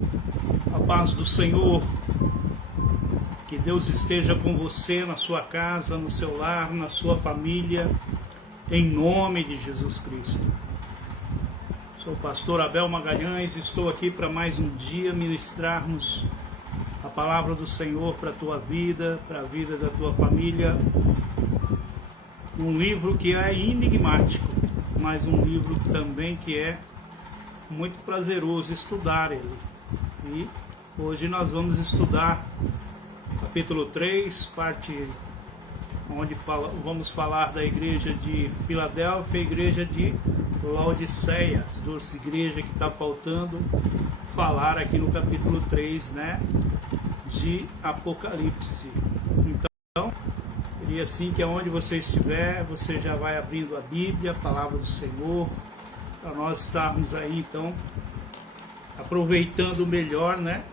A paz do Senhor, que Deus esteja com você na sua casa, no seu lar, na sua família, em nome de Jesus Cristo. Sou o pastor Abel Magalhães, estou aqui para mais um dia ministrarmos a palavra do Senhor para a tua vida, para a vida da tua família. Um livro que é enigmático, mas um livro também que é muito prazeroso estudar ele. E hoje nós vamos estudar capítulo 3, parte onde vamos falar da igreja de Filadélfia e igreja de Laodiceia, as duas igrejas que está faltando falar aqui no capítulo 3, né, de Apocalipse. Então, e assim que aonde você estiver, você já vai abrindo a Bíblia, a palavra do Senhor, para nós estarmos aí então aproveitando melhor, né,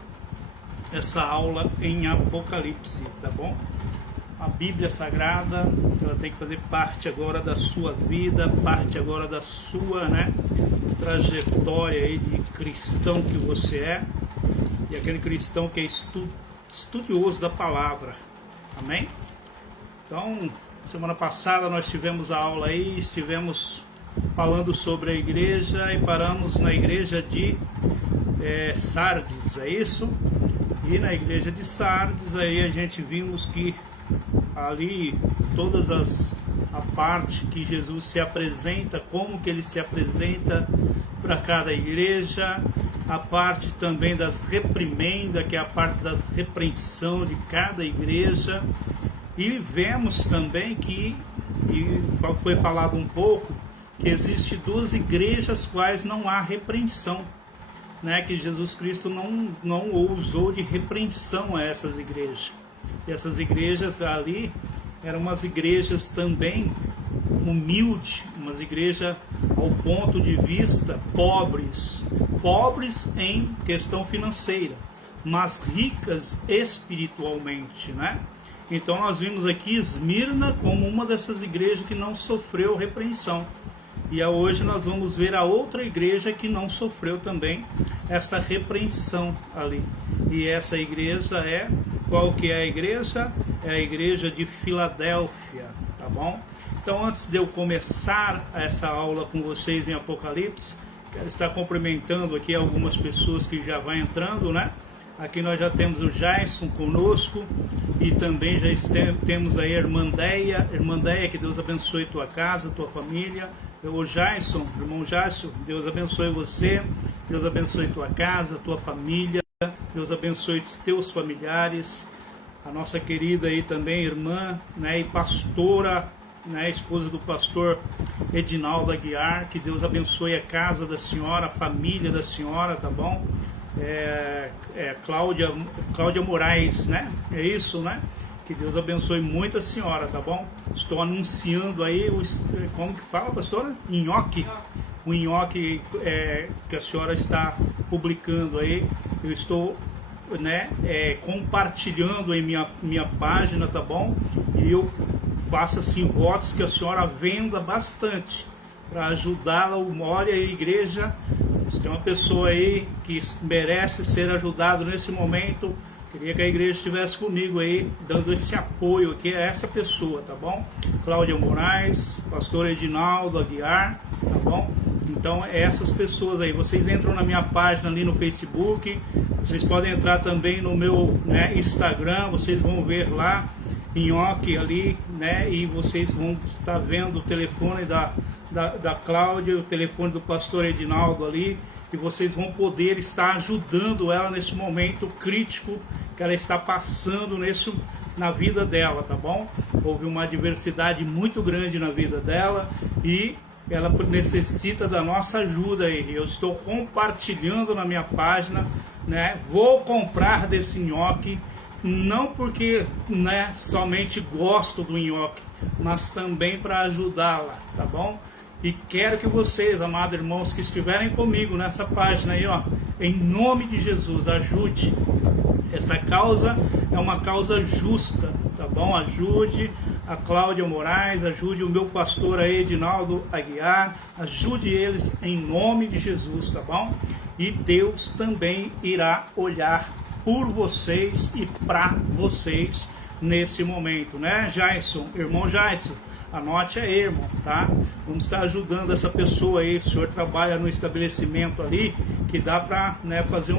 essa aula em Apocalipse, tá bom? A Bíblia Sagrada, ela tem que fazer parte agora da sua vida, parte agora da sua, né, trajetória aí de cristão que você é, e aquele cristão que é estudioso da palavra, amém? Então, semana passada nós tivemos a aula aí, estivemos falando sobre a igreja e paramos na igreja de Sardes, é isso? E na igreja de Sardes aí a gente vimos que ali a parte que Jesus se apresenta, como que ele se apresenta para cada igreja, a parte também das reprimendas, que é a parte das repreensão de cada igreja, e vemos também que, e foi falado um pouco, que existe duas igrejas quais não há repreensão, né, que Jesus Cristo não usou de repreensão a essas igrejas. E essas igrejas ali eram umas igrejas também humildes, umas igrejas ao ponto de vista pobres em questão financeira, mas ricas espiritualmente, né? Então nós vimos aqui Esmirna como uma dessas igrejas que não sofreu repreensão. E hoje nós vamos ver a outra igreja que não sofreu também esta repreensão ali. E essa igreja qual que é a igreja? É a igreja de Filadélfia, tá bom? Então antes de eu começar essa aula com vocês em Apocalipse, quero estar cumprimentando aqui algumas pessoas que já vão entrando, né? Aqui nós já temos o Jason conosco e também já temos aí a irmã Deia, que Deus abençoe tua casa, tua família. O Jason, irmão Jason, Deus abençoe você, Deus abençoe tua casa, tua família, Deus abençoe teus familiares. A nossa querida aí também, irmã, né, e pastora, né, esposa do pastor Edinaldo Aguiar, que Deus abençoe a casa da senhora, a família da senhora, tá bom? Cláudia Moraes, né? É isso, né? Que Deus abençoe muito a senhora, tá bom? Estou anunciando aí, como que fala, pastora? Nhoque. O nhoque que a senhora está publicando aí. Eu estou, né, compartilhando em minha página, tá bom? E eu faço assim votos que a senhora venda bastante para ajudá-la. Olha a igreja. Se tem uma pessoa aí que merece ser ajudado nesse momento, queria que a igreja estivesse comigo aí, dando esse apoio aqui a essa pessoa, tá bom? Cláudia Moraes, pastor Edinaldo Aguiar, tá bom? Então, essas pessoas aí, vocês entram na minha página ali no Facebook, vocês podem entrar também no meu, né, Instagram, vocês vão ver lá, Nhoque ali, né, e vocês vão estar vendo o telefone da Cláudia, o telefone do pastor Edinaldo ali, e vocês vão poder estar ajudando ela nesse momento crítico que ela está passando na vida dela, tá bom? Houve uma adversidade muito grande na vida dela e ela necessita da nossa ajuda aí. Eu estou compartilhando na minha página, né? Vou comprar desse nhoque, não porque, né, somente gosto do nhoque, mas também para ajudá-la, tá bom? E quero que vocês, amados irmãos, que estiverem comigo nessa página aí, ó, em nome de Jesus, ajude. Essa causa é uma causa justa, tá bom? Ajude a Cláudia Moraes, ajude o meu pastor aí, Edinaldo Aguiar, ajude eles em nome de Jesus, tá bom? e Deus também irá olhar por vocês e para vocês nesse momento, né, Jason? Irmão Jason, anote aí, irmão, tá? Vamos estar ajudando essa pessoa aí. O senhor trabalha no estabelecimento ali, que dá para, né, fazer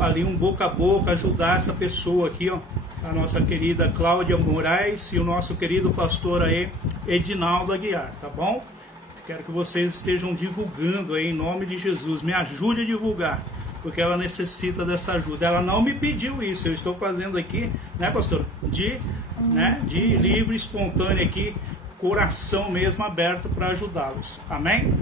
ali um boca a boca, ajudar essa pessoa aqui, ó, a nossa querida Cláudia Moraes e o nosso querido pastor aí, Edinaldo Aguiar, tá bom? Quero que vocês estejam divulgando aí, em nome de Jesus. Me ajude a divulgar, porque ela necessita dessa ajuda. Ela não me pediu isso, eu estou fazendo aqui, né, pastor? De livre, espontâneo aqui, coração mesmo aberto para ajudá-los. Amém?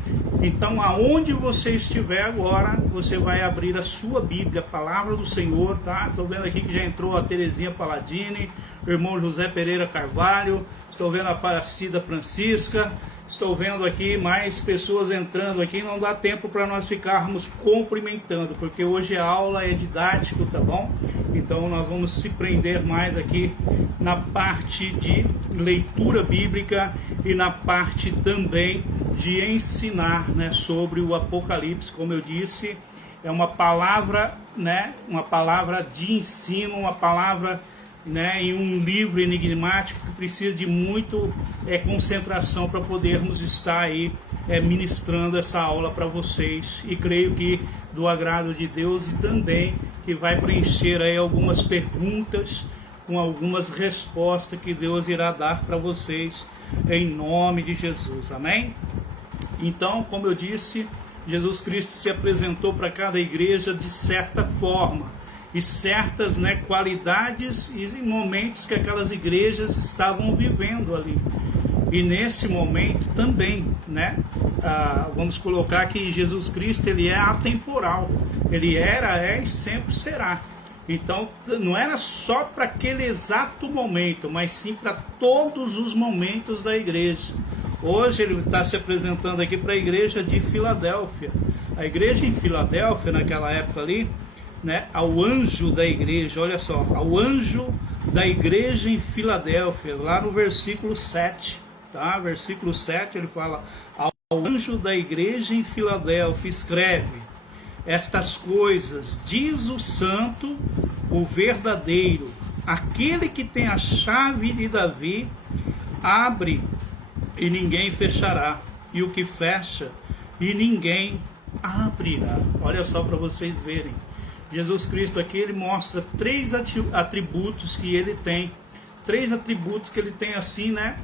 Então, aonde você estiver agora, você vai abrir a sua Bíblia, a palavra do Senhor, tá? Estou vendo aqui que já entrou a Terezinha Paladini, o irmão José Pereira Carvalho, estou vendo a Aparecida Francisca. Estou vendo aqui mais pessoas entrando aqui, não dá tempo para nós ficarmos cumprimentando, porque hoje a aula é didático, tá bom? Então nós vamos se prender mais aqui na parte de leitura bíblica e na parte também de ensinar, né, sobre o Apocalipse. Como eu disse, é uma palavra, né, uma palavra de ensino, uma palavra, né, em um livro enigmático que precisa de muito concentração para podermos estar aí ministrando essa aula para vocês, e creio que do agrado de Deus, e também que vai preencher aí algumas perguntas com algumas respostas que Deus irá dar para vocês em nome de Jesus, amém? Então, como eu disse, Jesus Cristo se apresentou para cada igreja de certa forma, e certas, né, qualidades e momentos que aquelas igrejas estavam vivendo ali. E nesse momento também, né, vamos colocar que Jesus Cristo, ele é atemporal, ele era, é e sempre será. Então não era só para aquele exato momento, mas sim para todos os momentos da igreja. Hoje ele está se apresentando aqui para a igreja de Filadélfia. A igreja em Filadélfia, naquela época ali, né, ao anjo da igreja, olha só, ao anjo da igreja em Filadélfia, lá no versículo 7, tá? Versículo 7 ele fala: ao anjo da igreja em Filadélfia escreve estas coisas, diz o santo, o verdadeiro, aquele que tem a chave de Davi, abre e ninguém fechará, e o que fecha e ninguém abrirá. Olha só para vocês verem. Jesus Cristo aqui, ele mostra três atributos que ele tem. Três atributos que ele tem assim, né?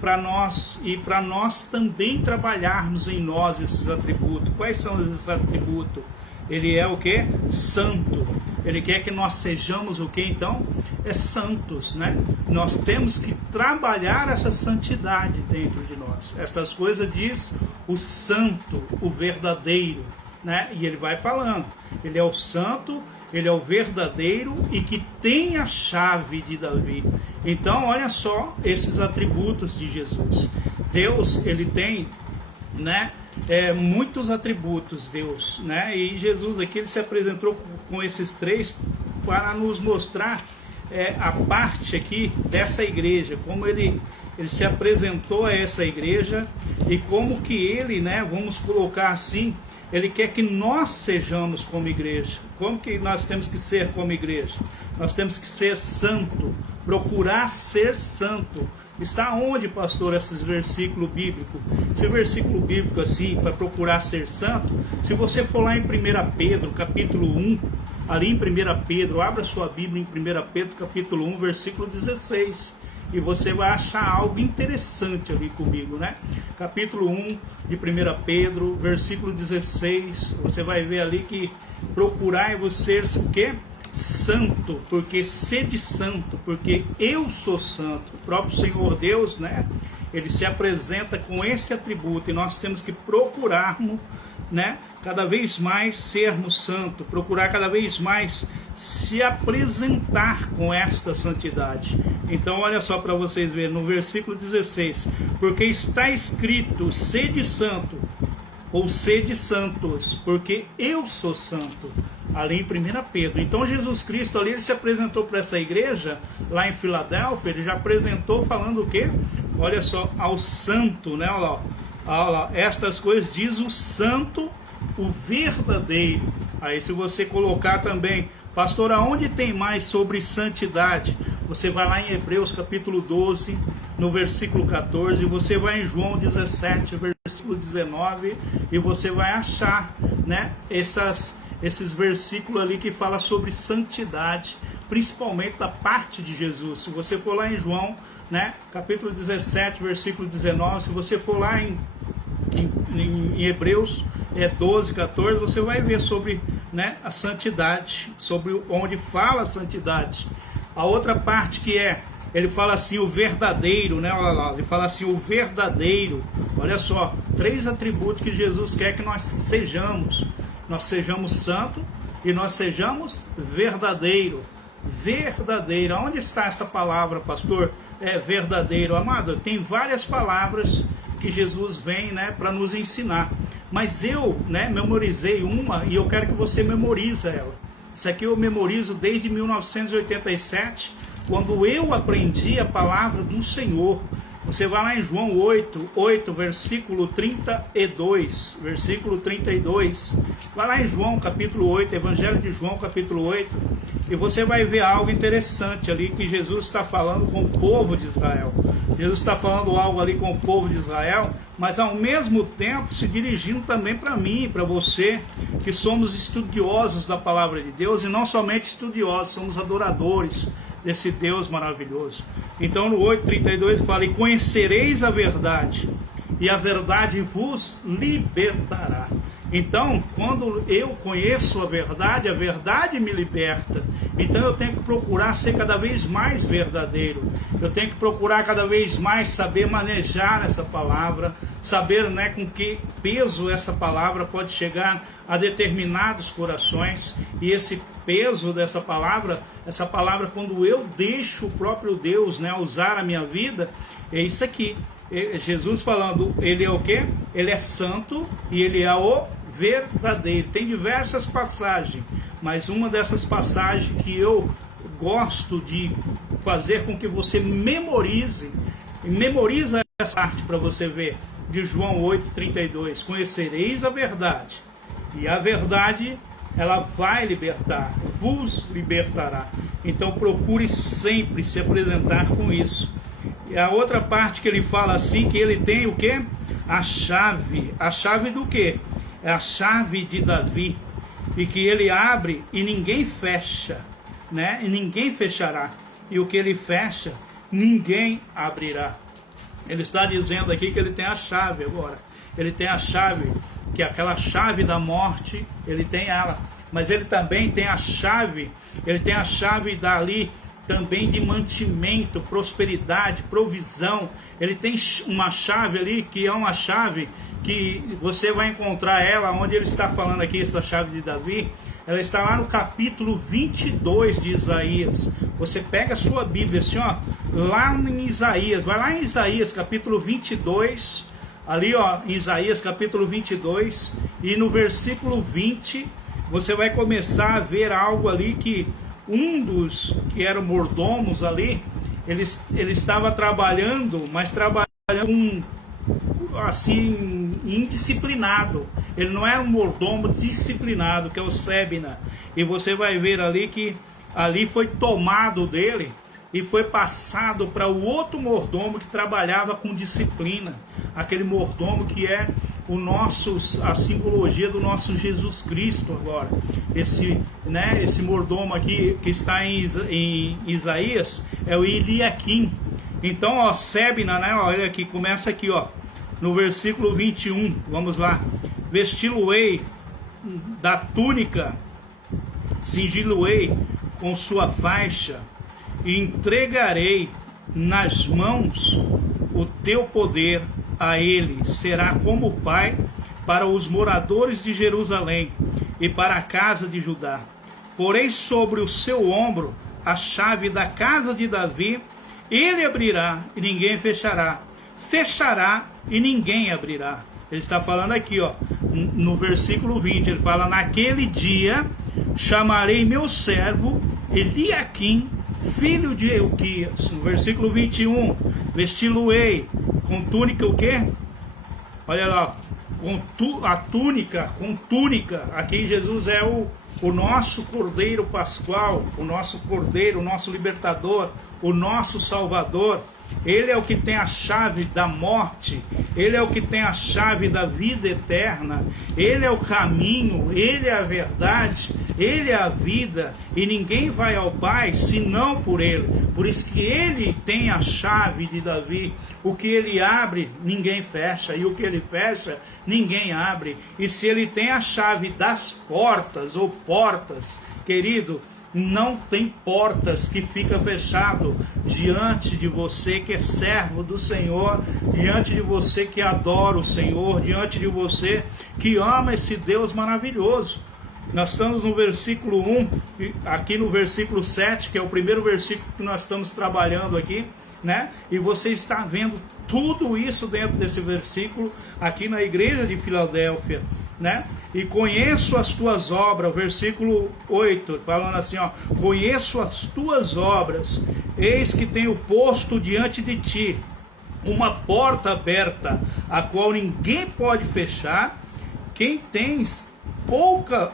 Para nós, e para nós também trabalharmos em nós esses atributos. Quais são esses atributos? Ele é o que? Santo. Ele quer que nós sejamos o que então? Santos, né? Nós temos que trabalhar essa santidade dentro de nós. Estas coisas diz o santo, o verdadeiro, né? E ele vai falando, ele é o santo, ele é o verdadeiro e que tem a chave de Davi. Então olha só esses atributos de Jesus. Deus, ele tem, né, muitos atributos, Deus, né? E Jesus aqui, ele se apresentou com esses três para nos mostrar a parte aqui dessa igreja, como ele se apresentou a essa igreja e como que ele, né, vamos colocar assim, ele quer que nós sejamos como igreja. Como que nós temos que ser como igreja? Nós temos que ser santo, procurar ser santo. Está onde, pastor, esses versículos bíblicos? Esse versículo bíblico assim, para procurar ser santo, se você for lá em 1 Pedro, capítulo 1, ali em 1 Pedro, abra sua Bíblia em 1 Pedro, capítulo 1, versículo 16. E você vai achar algo interessante ali comigo, né? Capítulo 1 de 1 Pedro, versículo 16, você vai ver ali que procurai-vos ser o quê? Santo, porque sede santo, porque eu sou santo. O próprio Senhor Deus, né? Ele se apresenta com esse atributo e nós temos que procurarmos, né, cada vez mais sermos santos, procurar cada vez mais se apresentar com esta santidade. Então olha só para vocês verem no versículo 16, porque está escrito, sede santo, ou sede santos, porque eu sou santo, ali em 1 Pedro. Então Jesus Cristo ali, ele se apresentou para essa igreja, lá em Filadélfia, ele já apresentou falando o quê? Olha só, ao santo, né? Olha lá, estas coisas diz o santo, o verdadeiro. Aí se você colocar também, pastor, aonde tem mais sobre santidade? Você vai lá em Hebreus capítulo 12, no versículo 14, você vai em João 17, versículo 19, e você vai achar, né, esses versículos ali que falam sobre santidade, principalmente da parte de Jesus. Se você for lá em João, né, capítulo 17, versículo 19, se você for lá em Hebreus 12, 14, você vai ver sobre, né, a santidade, sobre onde fala a santidade. A outra parte que ele fala assim, o verdadeiro, né? Olha lá, ele fala assim, o verdadeiro. Olha só, 3 atributos que Jesus quer que nós sejamos. Nós sejamos santo e nós sejamos verdadeiro. Verdadeiro. Onde está essa palavra, pastor? Verdadeiro. Amado, tem várias palavras que Jesus vem, né, para nos ensinar. Mas eu, né, memorizei uma e eu quero que você memorize ela. Isso aqui eu memorizo desde 1987, quando eu aprendi a palavra do Senhor. Você vai lá em João 8, versículo 32, versículo 32. Vai lá em João, capítulo 8, Evangelho de João, capítulo 8, e você vai ver algo interessante ali, que Jesus está falando com o povo de Israel. Jesus está falando algo ali com o povo de Israel, mas ao mesmo tempo se dirigindo também para mim e para você, que somos estudiosos da palavra de Deus, e não somente estudiosos, somos adoradores desse Deus maravilhoso. Então no 8:32 fala, e conhecereis a verdade, e a verdade vos libertará. Então, quando eu conheço a verdade me liberta. Então eu tenho que procurar ser cada vez mais verdadeiro. Eu tenho que procurar cada vez mais saber manejar essa palavra, saber, né, com que peso essa palavra pode chegar a determinados corações. E esse peso dessa palavra, quando eu deixo o próprio Deus, né, usar a minha vida, é isso aqui. Jesus falando, ele é o quê? Ele é santo e ele é o verdadeiro. Tem diversas passagens, mas uma dessas passagens que eu gosto de fazer com que você memoriza essa parte para você ver, de João 8:32, conhecereis a verdade, e a verdade ela vai libertar, vos libertará. Então procure sempre se apresentar com isso. E a outra parte que ele fala assim, que ele tem o quê? A chave do quê? É a chave de Davi, e que ele abre e ninguém fecha, né? E ninguém fechará, e o que ele fecha, ninguém abrirá. Ele está dizendo aqui que ele tem a chave agora. Ele tem a chave, que é aquela chave da morte, ele tem ela. Mas ele também tem a chave, dali também de mantimento, prosperidade, provisão. Ele tem uma chave ali, que é uma chave que você vai encontrar ela, onde ele está falando aqui, essa chave de Davi, ela está lá no capítulo 22 de Isaías. Você pega a sua Bíblia assim, ó, lá em Isaías, vai lá em Isaías capítulo 22, ali ó, em Isaías capítulo 22, e no versículo 20, você vai começar a ver algo ali, que um dos que eram mordomos ali, ele estava trabalhando, mas trabalhando assim, indisciplinado. Ele não era um mordomo disciplinado, que é o Sebna. E você vai ver ali que ali foi tomado dele e foi passado para o outro mordomo que trabalhava com disciplina. Aquele mordomo que é a simbologia do nosso Jesus Cristo agora. Esse mordomo aqui que está em Isaías é o Eliaquim. Então, ó, Sebna, né? Olha aqui, começa aqui, ó, no versículo 21. Vamos lá. Vesti-lo-ei da túnica, cingi-lo-ei com sua faixa, e entregarei nas mãos o teu poder a ele. Será como pai para os moradores de Jerusalém e para a casa de Judá. Porém sobre o seu ombro a chave da casa de Davi. Ele abrirá e ninguém fechará, fechará e ninguém abrirá. Ele está falando aqui, ó, no versículo 20, ele fala: naquele dia chamarei meu servo Eliaquim, filho de Euquias. No versículo 21, vesti-lo-ei com túnica o quê? Olha lá, a túnica, com túnica. Aqui Jesus é o nosso Cordeiro Pascual, o nosso Cordeiro, o nosso Libertador, o nosso Salvador. Ele é o que tem a chave da morte, Ele é o que tem a chave da vida eterna, Ele é o caminho, Ele é a verdade, Ele é a vida, e ninguém vai ao Pai senão por Ele. Por isso que Ele tem a chave de Davi. O que Ele abre, ninguém fecha, e o que Ele fecha, ninguém abre. E se Ele tem a chave das portas, ou portas, querido, não tem portas que fica fechado diante de você que é servo do Senhor, diante de você que adora o Senhor, diante de você que ama esse Deus maravilhoso. Nós estamos no versículo 1, aqui no versículo 7, que é o primeiro versículo que nós estamos trabalhando aqui, né? E você está vendo tudo isso dentro desse versículo aqui na igreja de Filadélfia, né? E conheço as tuas obras, versículo 8, falando assim, ó: conheço as tuas obras, eis que tenho posto diante de ti uma porta aberta, a qual ninguém pode fechar, que tens pouca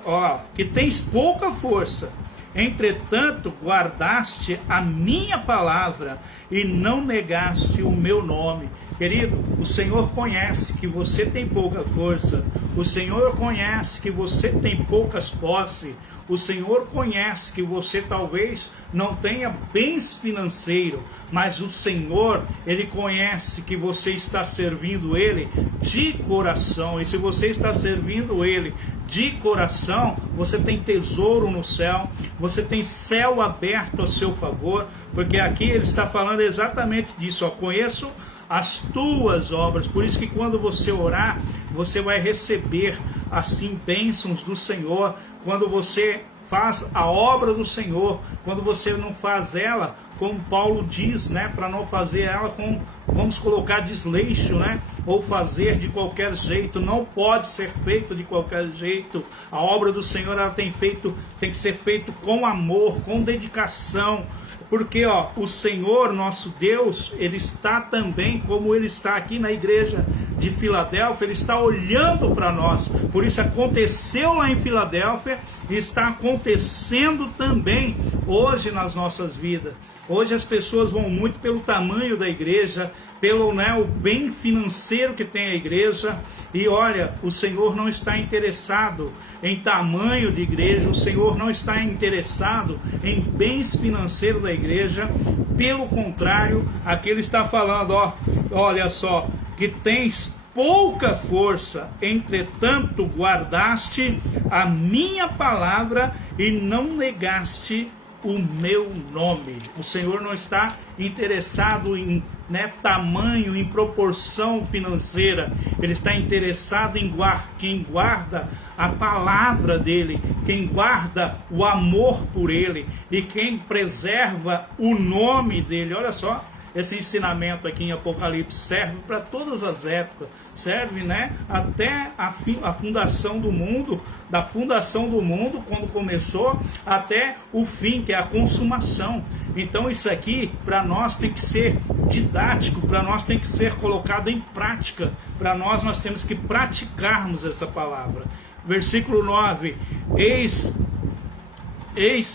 força. Entretanto, guardaste a minha palavra e não negaste o meu nome. Querido, o Senhor conhece que você tem pouca força. O Senhor conhece que você tem poucas posses. O Senhor conhece que você talvez não tenha bens financeiros, mas o Senhor, Ele conhece que você está servindo Ele de coração. E se você está servindo Ele de coração, você tem tesouro no céu, você tem céu aberto a seu favor, porque aqui Ele está falando exatamente disso, ó: conheço as tuas obras. Por isso que quando você orar, você vai receber assim bênçãos do Senhor. Quando você faz a obra do Senhor, quando você não faz ela, como Paulo diz, né, para não fazer ela com, vamos colocar, desleixo, né, ou fazer de qualquer jeito. Não pode ser feito de qualquer jeito. A obra do Senhor, ela tem que ser feita com amor, com dedicação, porque ó, o Senhor, nosso Deus, Ele está também, como Ele está aqui na igreja de Filadélfia, Ele está olhando para nós. Por isso aconteceu lá em Filadélfia e está acontecendo também hoje nas nossas vidas. Hoje as pessoas vão muito pelo tamanho da igreja, pelo, né, o bem financeiro que tem a igreja. E olha, o Senhor não está interessado em tamanho de igreja, o Senhor não está interessado em bens financeiros da igreja. Pelo contrário, aqui Ele está falando, ó, olha só, que tens pouca força, entretanto guardaste a minha palavra e não negaste o meu nome. O Senhor não está interessado em, né, tamanho, em proporção financeira. Ele está interessado em quem guarda a palavra dele, quem guarda o amor por ele e quem preserva o nome dele. Olha só, esse ensinamento aqui em Apocalipse serve para todas as épocas, serve, né, até a fundação do mundo, da fundação do mundo, quando começou, até o fim, que é a consumação. Então isso aqui, para nós, tem que ser didático, para nós tem que ser colocado em prática, para nós temos que praticarmos essa palavra. Versículo 9, eis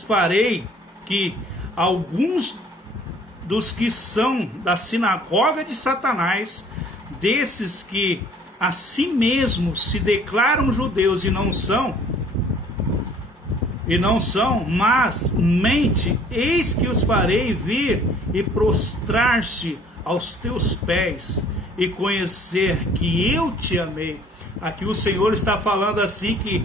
farei que alguns dos que são da sinagoga de Satanás, desses que a si mesmos se declaram judeus e não são, mas mente, eis que os farei vir e prostrar-se aos teus pés e conhecer que eu te amei. Aqui o Senhor está falando assim que,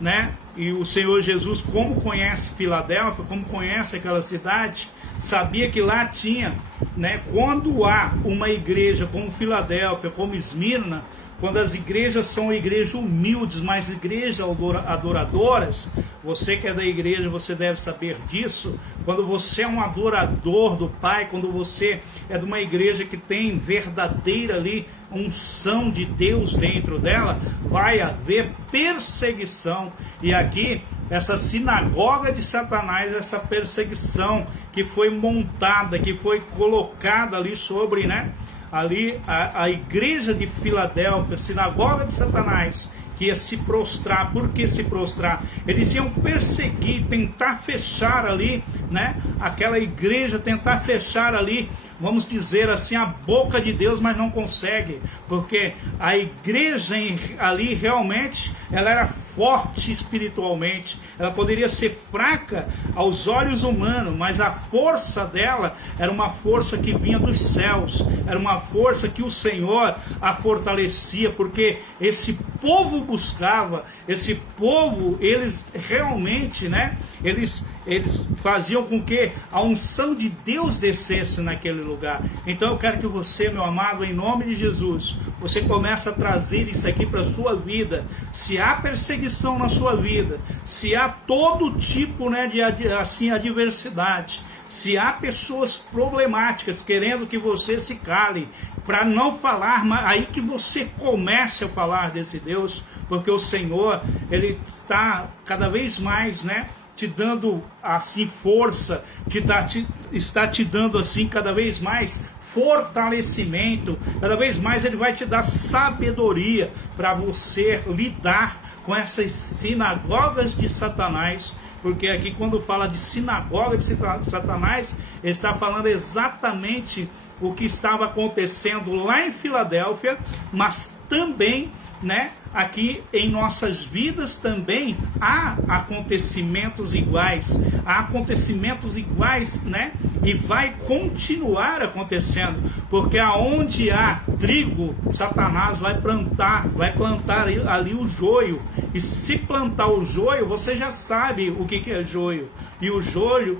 né, e o Senhor Jesus, como conhece Filadélfia, como conhece aquela cidade, sabia que lá tinha, né, quando há uma igreja como Filadélfia, como Esmirna, quando as igrejas são igrejas humildes, mas igrejas adoradoras, você que é da igreja, você deve saber disso. Quando você é um adorador do Pai, quando você é de uma igreja que tem verdadeira ali unção de Deus dentro dela, vai haver perseguição. E aqui, essa sinagoga de Satanás, essa perseguição que foi montada, que foi colocada ali sobre, né, ali a igreja de Filadélfia, sinagoga de Satanás, que ia se prostrar. Por que se prostrar? Eles iam perseguir, tentar fechar ali, né, aquela igreja, tentar fechar ali, vamos dizer assim, a boca de Deus, mas não consegue, porque a igreja ali realmente, ela era forte espiritualmente, ela poderia ser fraca aos olhos humanos, mas a força dela era uma força que vinha dos céus, era uma força que o Senhor a fortalecia, porque esse povo buscava, esse povo, eles realmente, né, eles faziam com que a unção de Deus descesse naquele lugar. Então eu quero que você, meu amado, em nome de Jesus, você comece a trazer isso aqui para a sua vida. Se há perseguição na sua vida, se há todo tipo, né, de assim, adversidade, se há pessoas problemáticas querendo que você se cale, para não falar, mas aí que você comece a falar desse Deus, porque o Senhor, Ele está cada vez mais, né, te dando assim força, está te dando assim cada vez mais fortalecimento, cada vez mais Ele vai te dar sabedoria para você lidar com essas sinagogas de Satanás, porque aqui quando fala de sinagoga de Satanás, ele está falando exatamente o que estava acontecendo lá em Filadélfia, mas também, né, aqui em nossas vidas também há acontecimentos iguais, né, e vai continuar acontecendo, porque aonde há trigo, Satanás vai plantar ali o joio, e se plantar o joio, você já sabe o que é joio. E o joio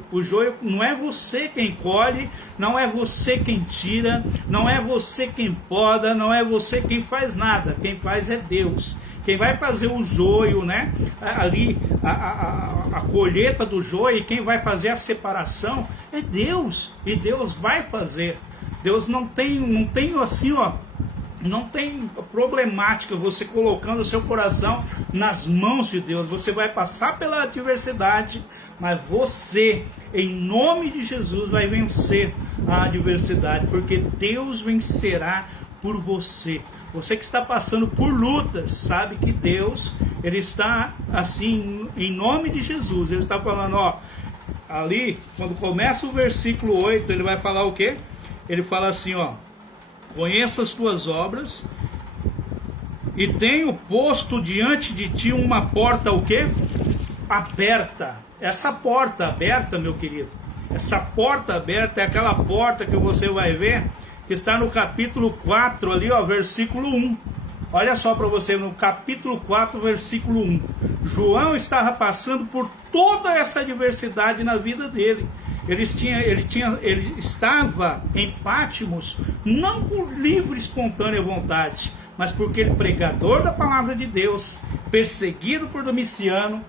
não é você quem colhe, não é você quem tira, não é você quem poda, não é você quem faz nada, quem faz é Deus. Quem vai fazer o joio, né, ali a colheita do joio, e quem vai fazer a separação é Deus, e Deus vai fazer. Deus não tem assim, ó, não tem problemática você colocando o seu coração nas mãos de Deus. Você vai passar pela adversidade, mas você, em nome de Jesus, vai vencer a adversidade, porque Deus vencerá por você. Você que está passando por lutas, sabe que Deus, Ele está assim, em nome de Jesus. Ele está falando, ó, ali, quando começa o versículo 8, ele vai falar o quê? Ele fala assim, ó: conheça as tuas obras, e tenho posto diante de ti uma porta, o quê? Aberta. Essa porta aberta, meu querido, essa porta aberta é aquela porta que você vai ver, que está no capítulo 4 ali, ó, versículo 1. Olha só para você, no capítulo 4, versículo 1. João estava passando por toda essa adversidade na vida dele. Ele estava em Patmos, não por livre e espontânea vontade, mas porque ele, pregador da palavra de Deus, perseguido por Domiciano,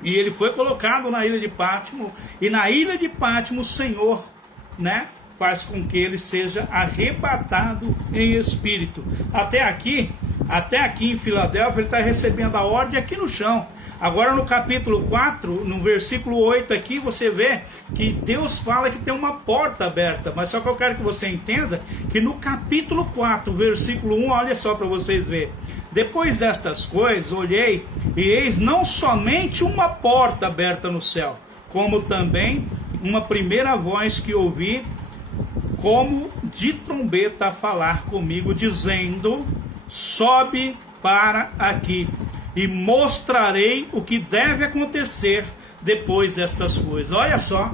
e ele foi colocado na ilha de Patmos, e na ilha de Patmos o Senhor, né, faz com que ele seja arrebatado em espírito. Até aqui em Filadélfia, ele está recebendo a ordem aqui no chão. Agora no capítulo 4, no versículo 8 aqui, você vê que Deus fala que tem uma porta aberta. Mas só que eu quero que você entenda que no capítulo 4, versículo 1, olha só para vocês verem. Depois destas coisas, olhei, e eis não somente uma porta aberta no céu, como também uma primeira voz que ouvi, como de trombeta, a falar comigo, dizendo: sobe para aqui, e mostrarei o que deve acontecer depois destas coisas. Olha só,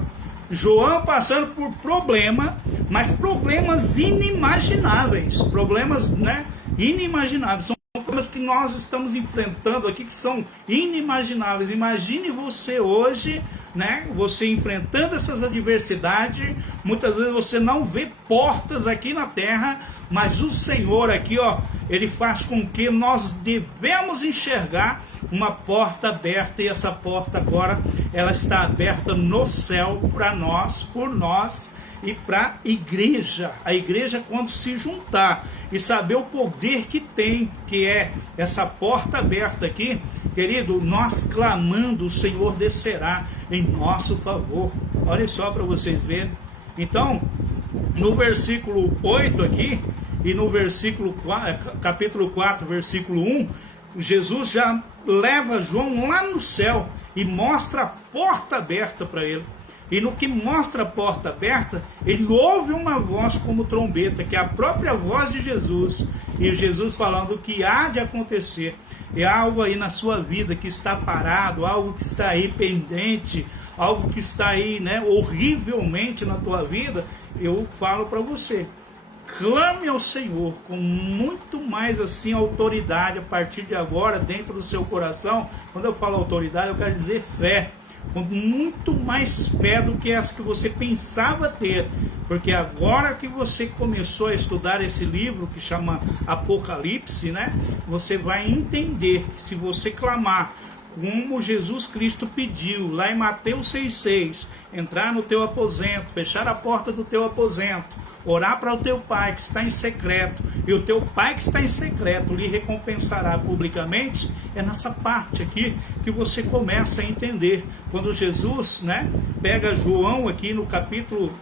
João passando por problema, mas problemas inimagináveis, problemas, né, inimagináveis. São problemas que nós estamos enfrentando aqui que são inimagináveis. Imagine você hoje, né, você enfrentando essas adversidades. Muitas vezes você não vê portas aqui na terra, mas o Senhor aqui, ó, Ele faz com que nós devemos enxergar uma porta aberta, e essa porta agora, ela está aberta no céu para nós, por nós e para a igreja. A igreja, quando se juntar e saber o poder que tem, que é essa porta aberta aqui, querido, nós clamando, o Senhor descerá em nosso favor. Olha só para vocês verem. Então, no versículo 8 aqui, e no capítulo 4, versículo 1, Jesus já leva João lá no céu e mostra a porta aberta para ele. E no que mostra a porta aberta, ele ouve uma voz como trombeta, que é a própria voz de Jesus. E Jesus falando o que há de acontecer. É algo aí na sua vida que está parado, algo que está aí pendente, algo que está aí, né, horrivelmente na tua vida. Eu falo para você, clame ao Senhor com muito mais assim autoridade a partir de agora dentro do seu coração. Quando eu falo autoridade, eu quero dizer fé, com muito mais fé do que essa que você pensava ter, porque agora que você começou a estudar esse livro que chama Apocalipse, né, você vai entender que se você clamar como Jesus Cristo pediu lá em Mateus 6,6, entrar no teu aposento, fechar a porta do teu aposento, orar para o teu pai que está em secreto, e o teu pai que está em secreto lhe recompensará publicamente, é nessa parte aqui que você começa a entender. Quando Jesus, né, pega João aqui no capítulo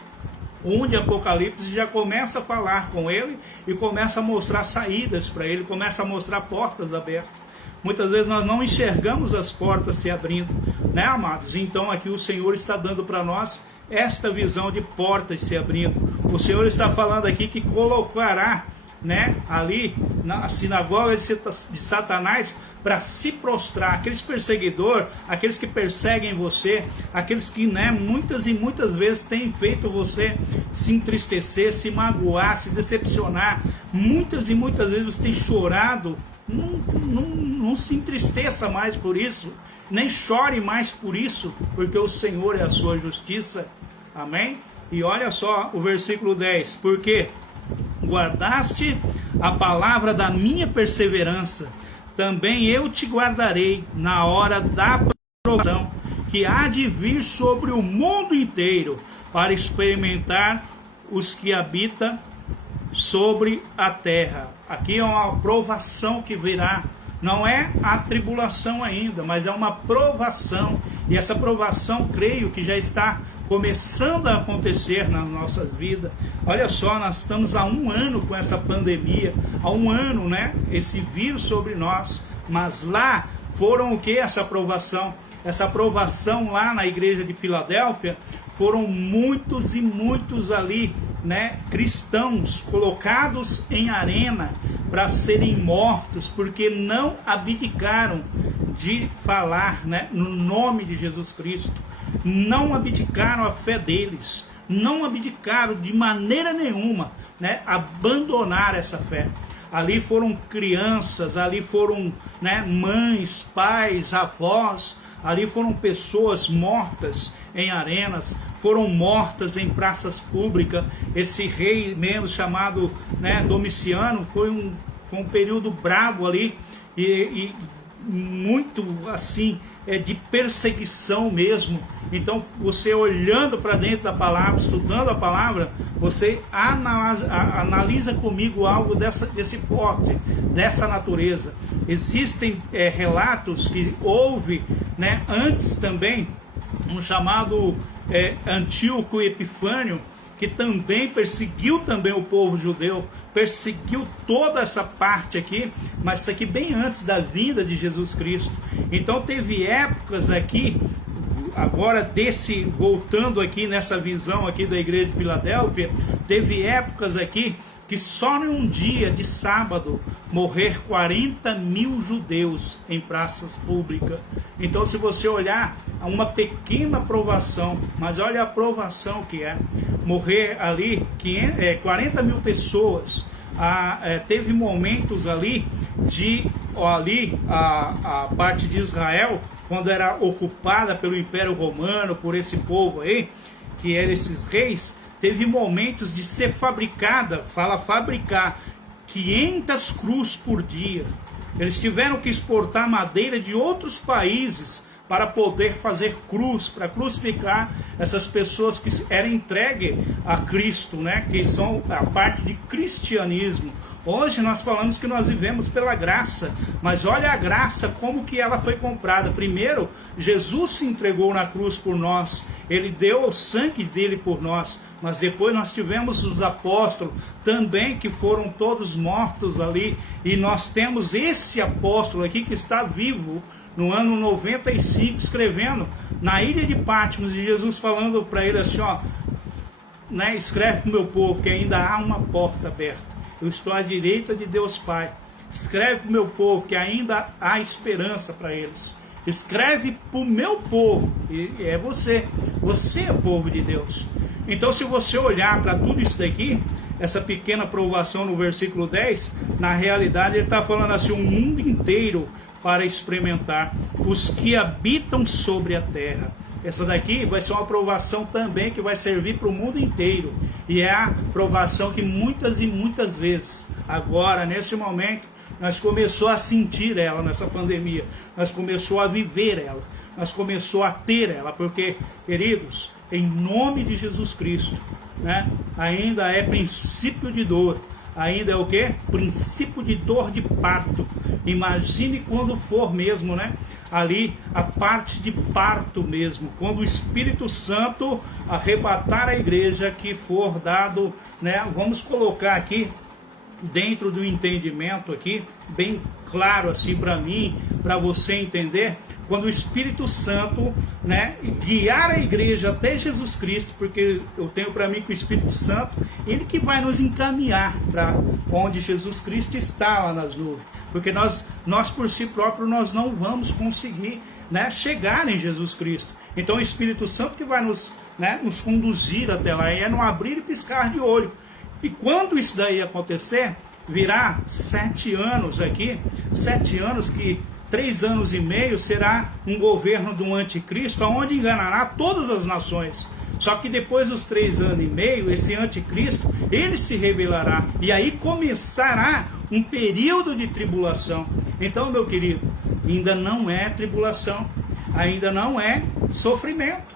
1 de Apocalipse, já começa a falar com ele e começa a mostrar saídas para ele, começa a mostrar portas abertas. Muitas vezes nós não enxergamos as portas se abrindo, né, amados? Então aqui o Senhor está dando para nós esta visão de portas se abrindo. O Senhor está falando aqui que colocará, né, ali na sinagoga de Satanás para se prostrar, aqueles perseguidores, aqueles que perseguem você, aqueles que, né, muitas e muitas vezes têm feito você se entristecer, se magoar, se decepcionar. Muitas e muitas vezes você tem chorado. Não se entristeça mais por isso, nem chore mais por isso, porque o Senhor é a sua justiça. Amém? E olha só o versículo 10, porque guardaste a palavra da minha perseverança, também eu te guardarei na hora da provação, que há de vir sobre o mundo inteiro, para experimentar os que habitam sobre a terra. Aqui é uma provação que virá. Não é a tribulação ainda, mas é uma provação. E essa provação, creio que já está começando a acontecer na nossa vida. Olha só, nós estamos há 1 ano com essa pandemia, há 1 ano, né, esse vírus sobre nós. Mas lá foram o que essa provação? Essa aprovação lá na igreja de Filadélfia, foram muitos e muitos ali, né, cristãos colocados em arena para serem mortos, porque não abdicaram de falar, né, no nome de Jesus Cristo, não abdicaram a fé deles, não abdicaram de maneira nenhuma, né, abandonar essa fé. Ali foram crianças, ali foram, né, mães, pais, avós. Ali foram pessoas mortas em arenas, foram mortas em praças públicas. Esse rei mesmo chamado, né, Domiciano, foi um período bravo ali e muito assim, de perseguição mesmo. Então você olhando para dentro da palavra, estudando a palavra, você analisa comigo algo desse porte, dessa natureza. Existem relatos que houve, né, antes também, um chamado Antíoco Epifânio, que também perseguiu também o povo judeu, perseguiu toda essa parte aqui, mas isso aqui bem antes da vinda de Jesus Cristo. Então teve épocas aqui, agora voltando aqui nessa visão aqui da igreja de Filadélfia, teve épocas aqui que só em um dia de sábado morrer 40 mil judeus em praças públicas. Então se você olhar, uma pequena provação, mas olha a provação que é, morrer ali 40 mil pessoas. Teve momentos ali a parte de Israel, quando era ocupada pelo Império Romano, por esse povo aí, que eram esses reis, teve momentos de ser fabricar 500 cruzes por dia. Eles tiveram que exportar madeira de outros países para poder fazer cruz, para crucificar essas pessoas que eram entregues a Cristo, né? Que são a parte de cristianismo. Hoje nós falamos que nós vivemos pela graça, mas olha a graça, como que ela foi comprada. Primeiro, Jesus se entregou na cruz por nós, ele deu o sangue dele por nós, mas depois nós tivemos os apóstolos também, que foram todos mortos ali, e nós temos esse apóstolo aqui que está vivo no ano 95, escrevendo na ilha de Patmos, e Jesus falando para ele assim, ó, né, escreve para o meu povo que ainda há uma porta aberta. Eu estou à direita de Deus Pai. Escreve para o meu povo que ainda há esperança para eles. Escreve para o meu povo, e é você. Você é povo de Deus. Então, se você olhar para tudo isso daqui, essa pequena provação no versículo 10, na realidade ele está falando assim, o mundo inteiro para experimentar, os que habitam sobre a terra. Essa daqui vai ser uma provação também que vai servir para o mundo inteiro. E é a provação que muitas e muitas vezes, agora, nesse momento, nós começamos a sentir ela nessa pandemia. Nós começamos a viver ela. Nós começamos a ter ela. Porque, queridos, em nome de Jesus Cristo, né, ainda é princípio de dor. Ainda é o que? Princípio de dor de parto. Imagine quando for mesmo, né? Ali a parte de parto mesmo, quando o Espírito Santo arrebatar a igreja, que for dado, né? Vamos colocar aqui dentro do entendimento aqui, bem claro assim para mim, para você entender, quando o Espírito Santo, né, guiar a igreja até Jesus Cristo, porque eu tenho para mim que o Espírito Santo, ele que vai nos encaminhar para onde Jesus Cristo está lá nas nuvens, porque nós por si próprio nós não vamos conseguir, né, chegar em Jesus Cristo. Então o Espírito Santo que vai nos, né, nos conduzir até lá, e é no abrir e piscar de olho. E quando isso daí acontecer, virá 7 anos aqui, 7 anos que 3 anos e meio será um governo do anticristo, onde enganará todas as nações. Só que depois dos 3 anos e meio, esse anticristo, ele se revelará, e aí começará um período de tribulação. Então, meu querido, ainda não é tribulação, ainda não é sofrimento.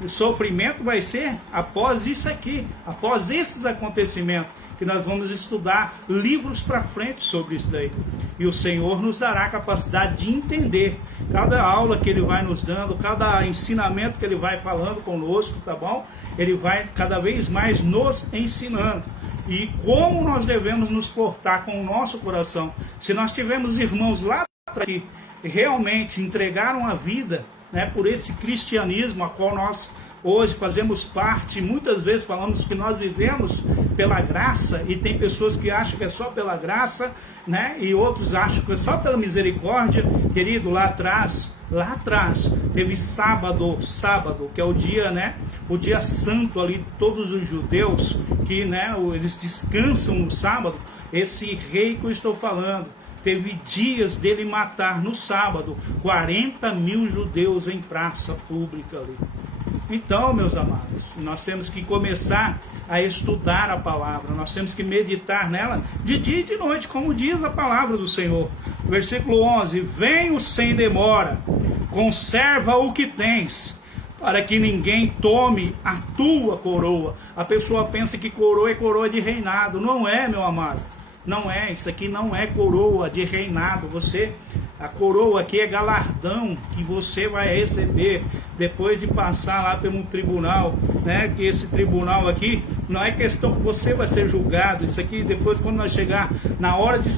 O sofrimento vai ser após isso aqui, após esses acontecimentos, que nós vamos estudar livros para frente sobre isso daí. E o Senhor nos dará a capacidade de entender cada aula que Ele vai nos dando, cada ensinamento que Ele vai falando conosco, tá bom? Ele vai cada vez mais nos ensinando. E como nós devemos nos portar com o nosso coração. Se nós tivermos irmãos lá atrás que realmente entregaram a vida, né, por esse cristianismo a qual nós hoje fazemos parte, muitas vezes falamos que nós vivemos pela graça, e tem pessoas que acham que é só pela graça, né, e outros acham que é só pela misericórdia. Querido, lá atrás teve sábado, que é o dia, né, o dia santo ali, todos os judeus, que, né, eles descansam no sábado. Esse rei que eu estou falando, teve dias dele matar no sábado 40 mil judeus em praça pública ali. Então, meus amados, nós temos que começar a estudar a palavra, nós temos que meditar nela de dia e de noite, como diz a palavra do Senhor. Versículo 11: venho sem demora, conserva o que tens, para que ninguém tome a tua coroa. A pessoa pensa que coroa é coroa de reinado. Não é, meu amado. Não é, isso aqui não é coroa de reinado. A coroa aqui é galardão que você vai receber depois de passar lá por um tribunal, né? Que esse tribunal aqui não é questão que você vai ser julgado. Isso aqui depois, quando nós chegar na hora de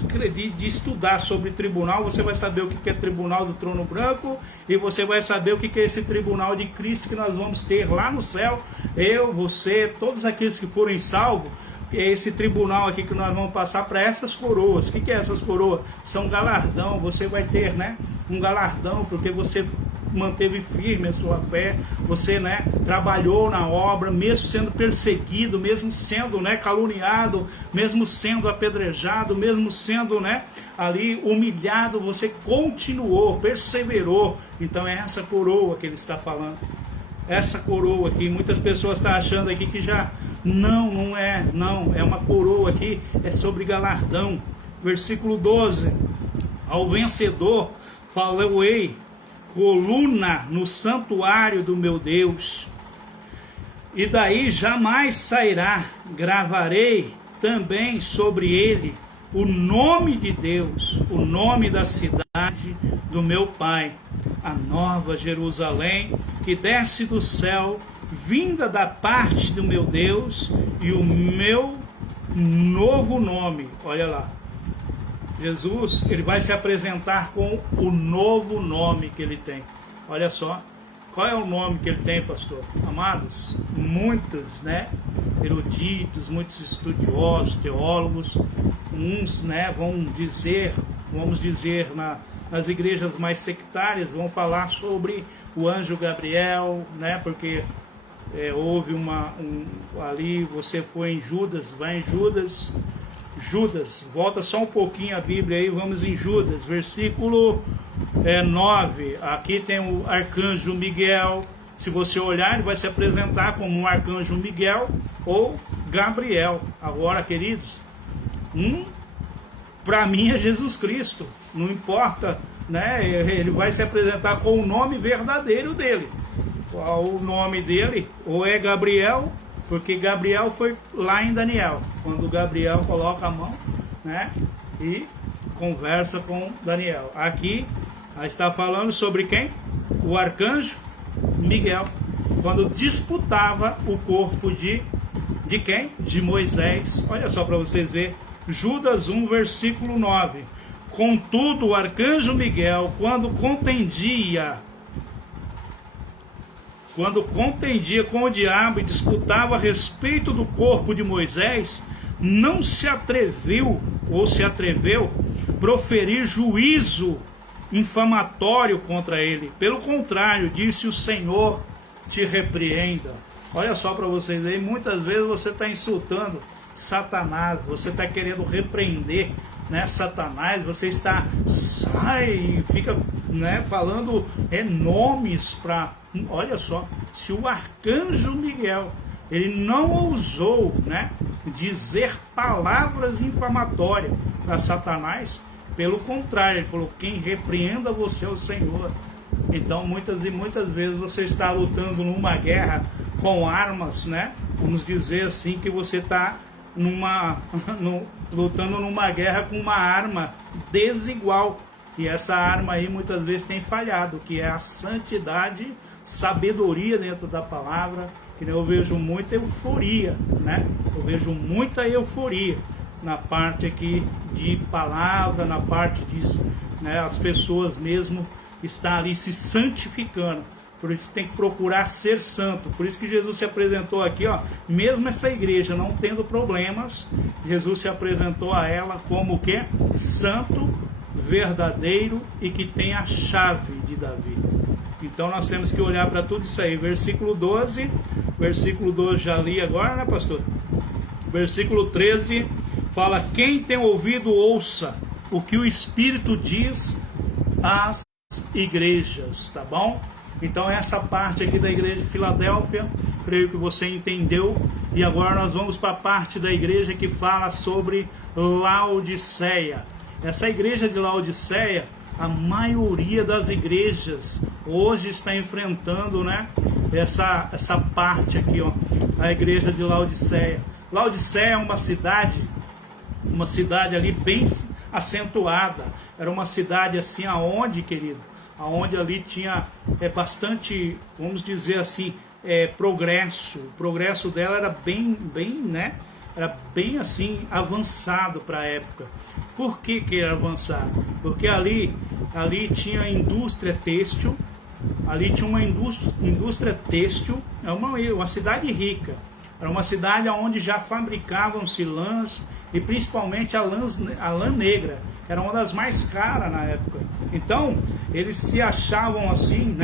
estudar sobre tribunal, você vai saber o que é tribunal do trono branco, e você vai saber o que é esse tribunal de Cristo que nós vamos ter lá no céu. Eu, você, todos aqueles que forem salvos. É esse tribunal aqui que nós vamos passar para essas coroas. O que é essas coroas? São galardão. Você vai ter, né, um galardão porque você manteve firme a sua fé, você, né, trabalhou na obra, mesmo sendo perseguido, mesmo sendo, né, caluniado, mesmo sendo apedrejado, mesmo sendo, né, ali humilhado, você continuou, perseverou. Então é essa coroa que ele está falando. Essa coroa aqui, muitas pessoas estão achando aqui que já não é uma coroa aqui, é sobre galardão. Versículo 12: ao vencedor falei coluna no santuário do meu Deus, e daí jamais sairá. Gravarei também sobre ele o nome de Deus, o nome da cidade do meu Pai, a nova Jerusalém, que desce do céu, vinda da parte do meu Deus, e o meu novo nome. Olha lá, Jesus, ele vai se apresentar com o novo nome que ele tem. Olha só, qual é o nome que ele tem, pastor? Amados, muitos, eruditos, muitos estudiosos, teólogos, uns, vamos dizer, nas igrejas mais sectárias, vão falar sobre o anjo Gabriel, porque houve ali, você foi em Judas, vai em Judas, volta só um pouquinho a Bíblia aí, vamos em Judas, versículo 9, aqui tem o arcanjo Miguel. Se você olhar, ele vai se apresentar como um arcanjo Miguel ou Gabriel. Agora, queridos, para mim é Jesus Cristo, não importa, ele vai se apresentar com o nome verdadeiro dele. O nome dele ou é Gabriel, porque Gabriel foi lá em Daniel, quando Gabriel coloca a mão, e conversa com Daniel. Aqui está falando sobre quem? O arcanjo Miguel, quando disputava o corpo de quem? De Moisés. Olha só para vocês verem, Judas 1, versículo 9. Contudo, o arcanjo Miguel, quando contendia com o diabo e disputava a respeito do corpo de Moisés, não se atreveu proferir juízo infamatório contra ele. Pelo contrário, disse: o Senhor te repreenda. Olha só para vocês verem, muitas vezes você está insultando Satanás, você está querendo repreender Satanás, você fica falando nomes para... Olha só, se o arcanjo Miguel, ele não ousou dizer palavras infamatórias para Satanás, pelo contrário, ele falou: quem repreenda você é o Senhor. Então muitas e muitas vezes você está lutando numa guerra com armas, vamos dizer assim, que você está lutando numa guerra com uma arma desigual, e essa arma aí muitas vezes tem falhado, que é a santidade, sabedoria dentro da palavra. Que eu vejo muita euforia, eu vejo muita euforia na parte aqui de palavra, na parte disso, as pessoas mesmo estão ali se santificando. Por isso tem que procurar ser santo. Por isso que Jesus se apresentou aqui, mesmo essa igreja não tendo problemas, Jesus se apresentou a ela como o quê? Santo, verdadeiro e que tem a chave de Davi. Então nós temos que olhar para tudo isso aí. Versículo 12 já li agora, pastor? Versículo 13 fala: quem tem ouvido, ouça o que o Espírito diz às igrejas, tá bom? Então essa parte aqui da igreja de Filadélfia, creio que você entendeu. E agora nós vamos para a parte da igreja que fala sobre Laodiceia. Essa igreja de Laodiceia, a maioria das igrejas hoje está enfrentando essa parte aqui, a igreja de Laodiceia. Laodiceia é uma cidade ali bem acentuada. Era uma cidade assim aonde, querido, aonde ali tinha bastante, vamos dizer assim, progresso. O progresso dela era bem, era bem assim avançado para a época. Por que era avançado? Porque ali tinha indústria têxtil, ali tinha uma indústria têxtil, é uma cidade rica, era uma cidade onde já fabricavam-se lãs, e principalmente a lã negra, era uma das mais caras na época. Então, eles se achavam assim,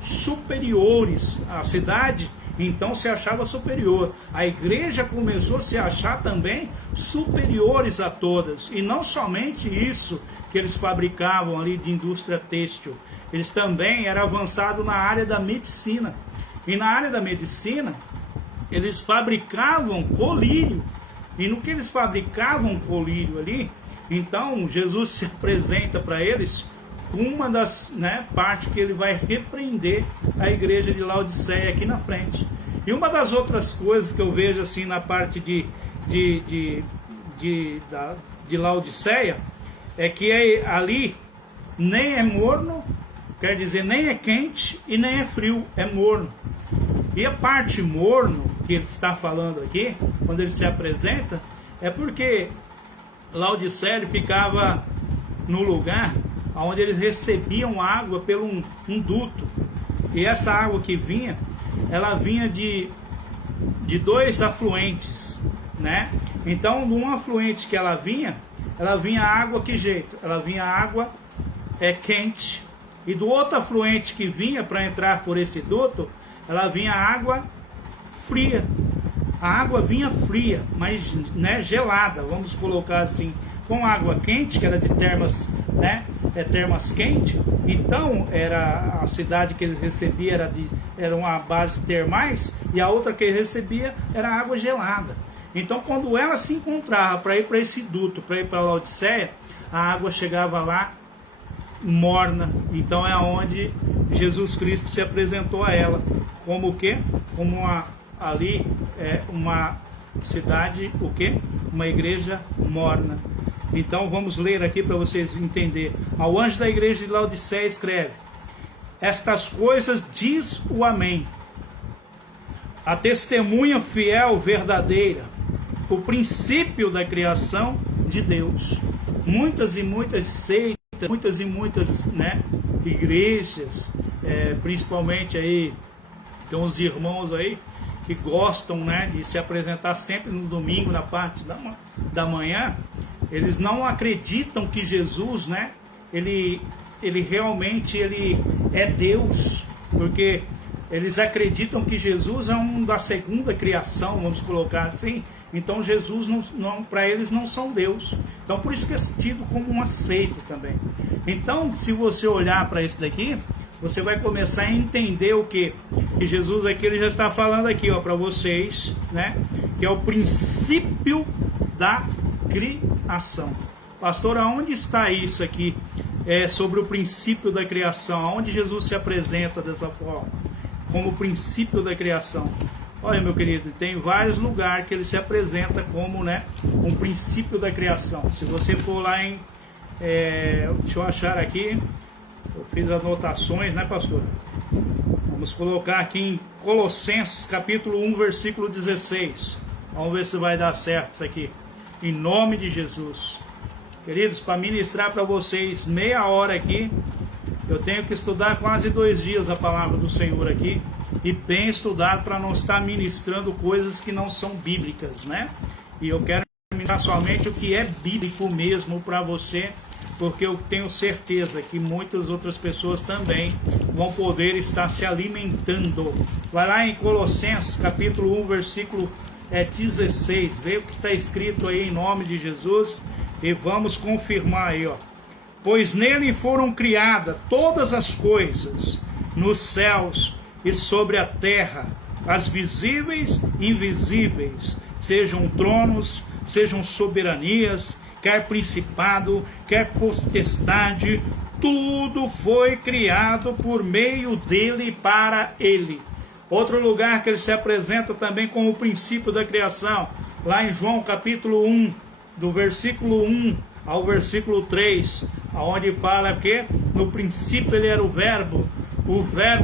superiores à cidade. Então se achava superior. A igreja começou a se achar também superiores a todas. E não somente isso que eles fabricavam ali de indústria têxtil. Eles também eram avançados na área da medicina. E na área da medicina, eles fabricavam colírio. E no que eles fabricavam colírio ali, então Jesus se apresenta para eles com uma das partes que ele vai repreender a igreja de Laodiceia aqui na frente. E uma das outras coisas que eu vejo assim na parte de Laodiceia é que ali nem é morno, quer dizer, nem é quente e nem é frio, é morno. E a parte morno que ele está falando aqui, quando ele se apresenta, é porque Laodiceia ficava no lugar onde eles recebiam água pelo um duto. E essa água que vinha, ela vinha de dois afluentes, né? Então, num afluente que ela vinha água que jeito? Ela vinha água quente. E do outro afluente que vinha para entrar por esse duto, ela vinha água fria. A água vinha fria, mas né, gelada, vamos colocar assim, com água quente, que era de termas, né? Termas quente. Então, era a cidade que eles recebiam era uma base termais, e a outra que ele recebia era água gelada. Então, quando ela se encontrava para ir para esse duto, para ir para Laodiceia, a água chegava lá morna. Então é onde Jesus Cristo se apresentou a ela como o quê? Como uma cidade, o quê? Uma igreja morna. Então vamos ler aqui para vocês entenderem. Ao anjo da igreja de Laodiceia escreve: estas coisas diz o Amém, a testemunha fiel, verdadeira, o princípio da criação de Deus. Muitas e muitas seitas, muitas e muitas, né, igrejas, principalmente aí tem uns irmãos aí que gostam, né, de se apresentar sempre no domingo na parte da manhã. Eles não acreditam que Jesus, né, ele realmente é Deus, porque eles acreditam que Jesus é da segunda criação, vamos colocar assim. Então Jesus não para eles não são Deus. Então por isso que é tido como uma seita também. Então, se você olhar para isso daqui, você vai começar a entender o que Jesus aqui ele já está falando aqui, ó, para vocês, né? Que é o princípio da criação. Pastor, aonde está isso aqui? Sobre o princípio da criação. Aonde Jesus se apresenta dessa forma? Como o princípio da criação. Olha, meu querido, tem vários lugares que ele se apresenta como, né, um princípio da criação. Se você for lá em... deixa eu achar aqui. Eu fiz anotações, né, pastor? Vamos colocar aqui em Colossenses, capítulo 1, versículo 16. Vamos ver se vai dar certo isso aqui. Em nome de Jesus. Queridos, para ministrar para vocês meia hora aqui, eu tenho que estudar quase 2 dias a palavra do Senhor aqui. E bem estudado, para não estar ministrando coisas que não são bíblicas, né? E eu quero ministrar somente o que é bíblico mesmo para você, porque eu tenho certeza que muitas outras pessoas também vão poder estar se alimentando. Vai lá em Colossenses, capítulo 1, versículo 16, vê o que está escrito aí em nome de Jesus, e vamos confirmar aí, ó. Pois nele foram criadas todas as coisas, nos céus e sobre a terra, as visíveis e invisíveis, sejam tronos, sejam soberanias, quer principado, quer potestade, tudo foi criado por meio dele e para ele. Outro lugar que ele se apresenta também como o princípio da criação, lá em João capítulo 1, do versículo 1 ao versículo 3, onde fala que no princípio ele era o verbo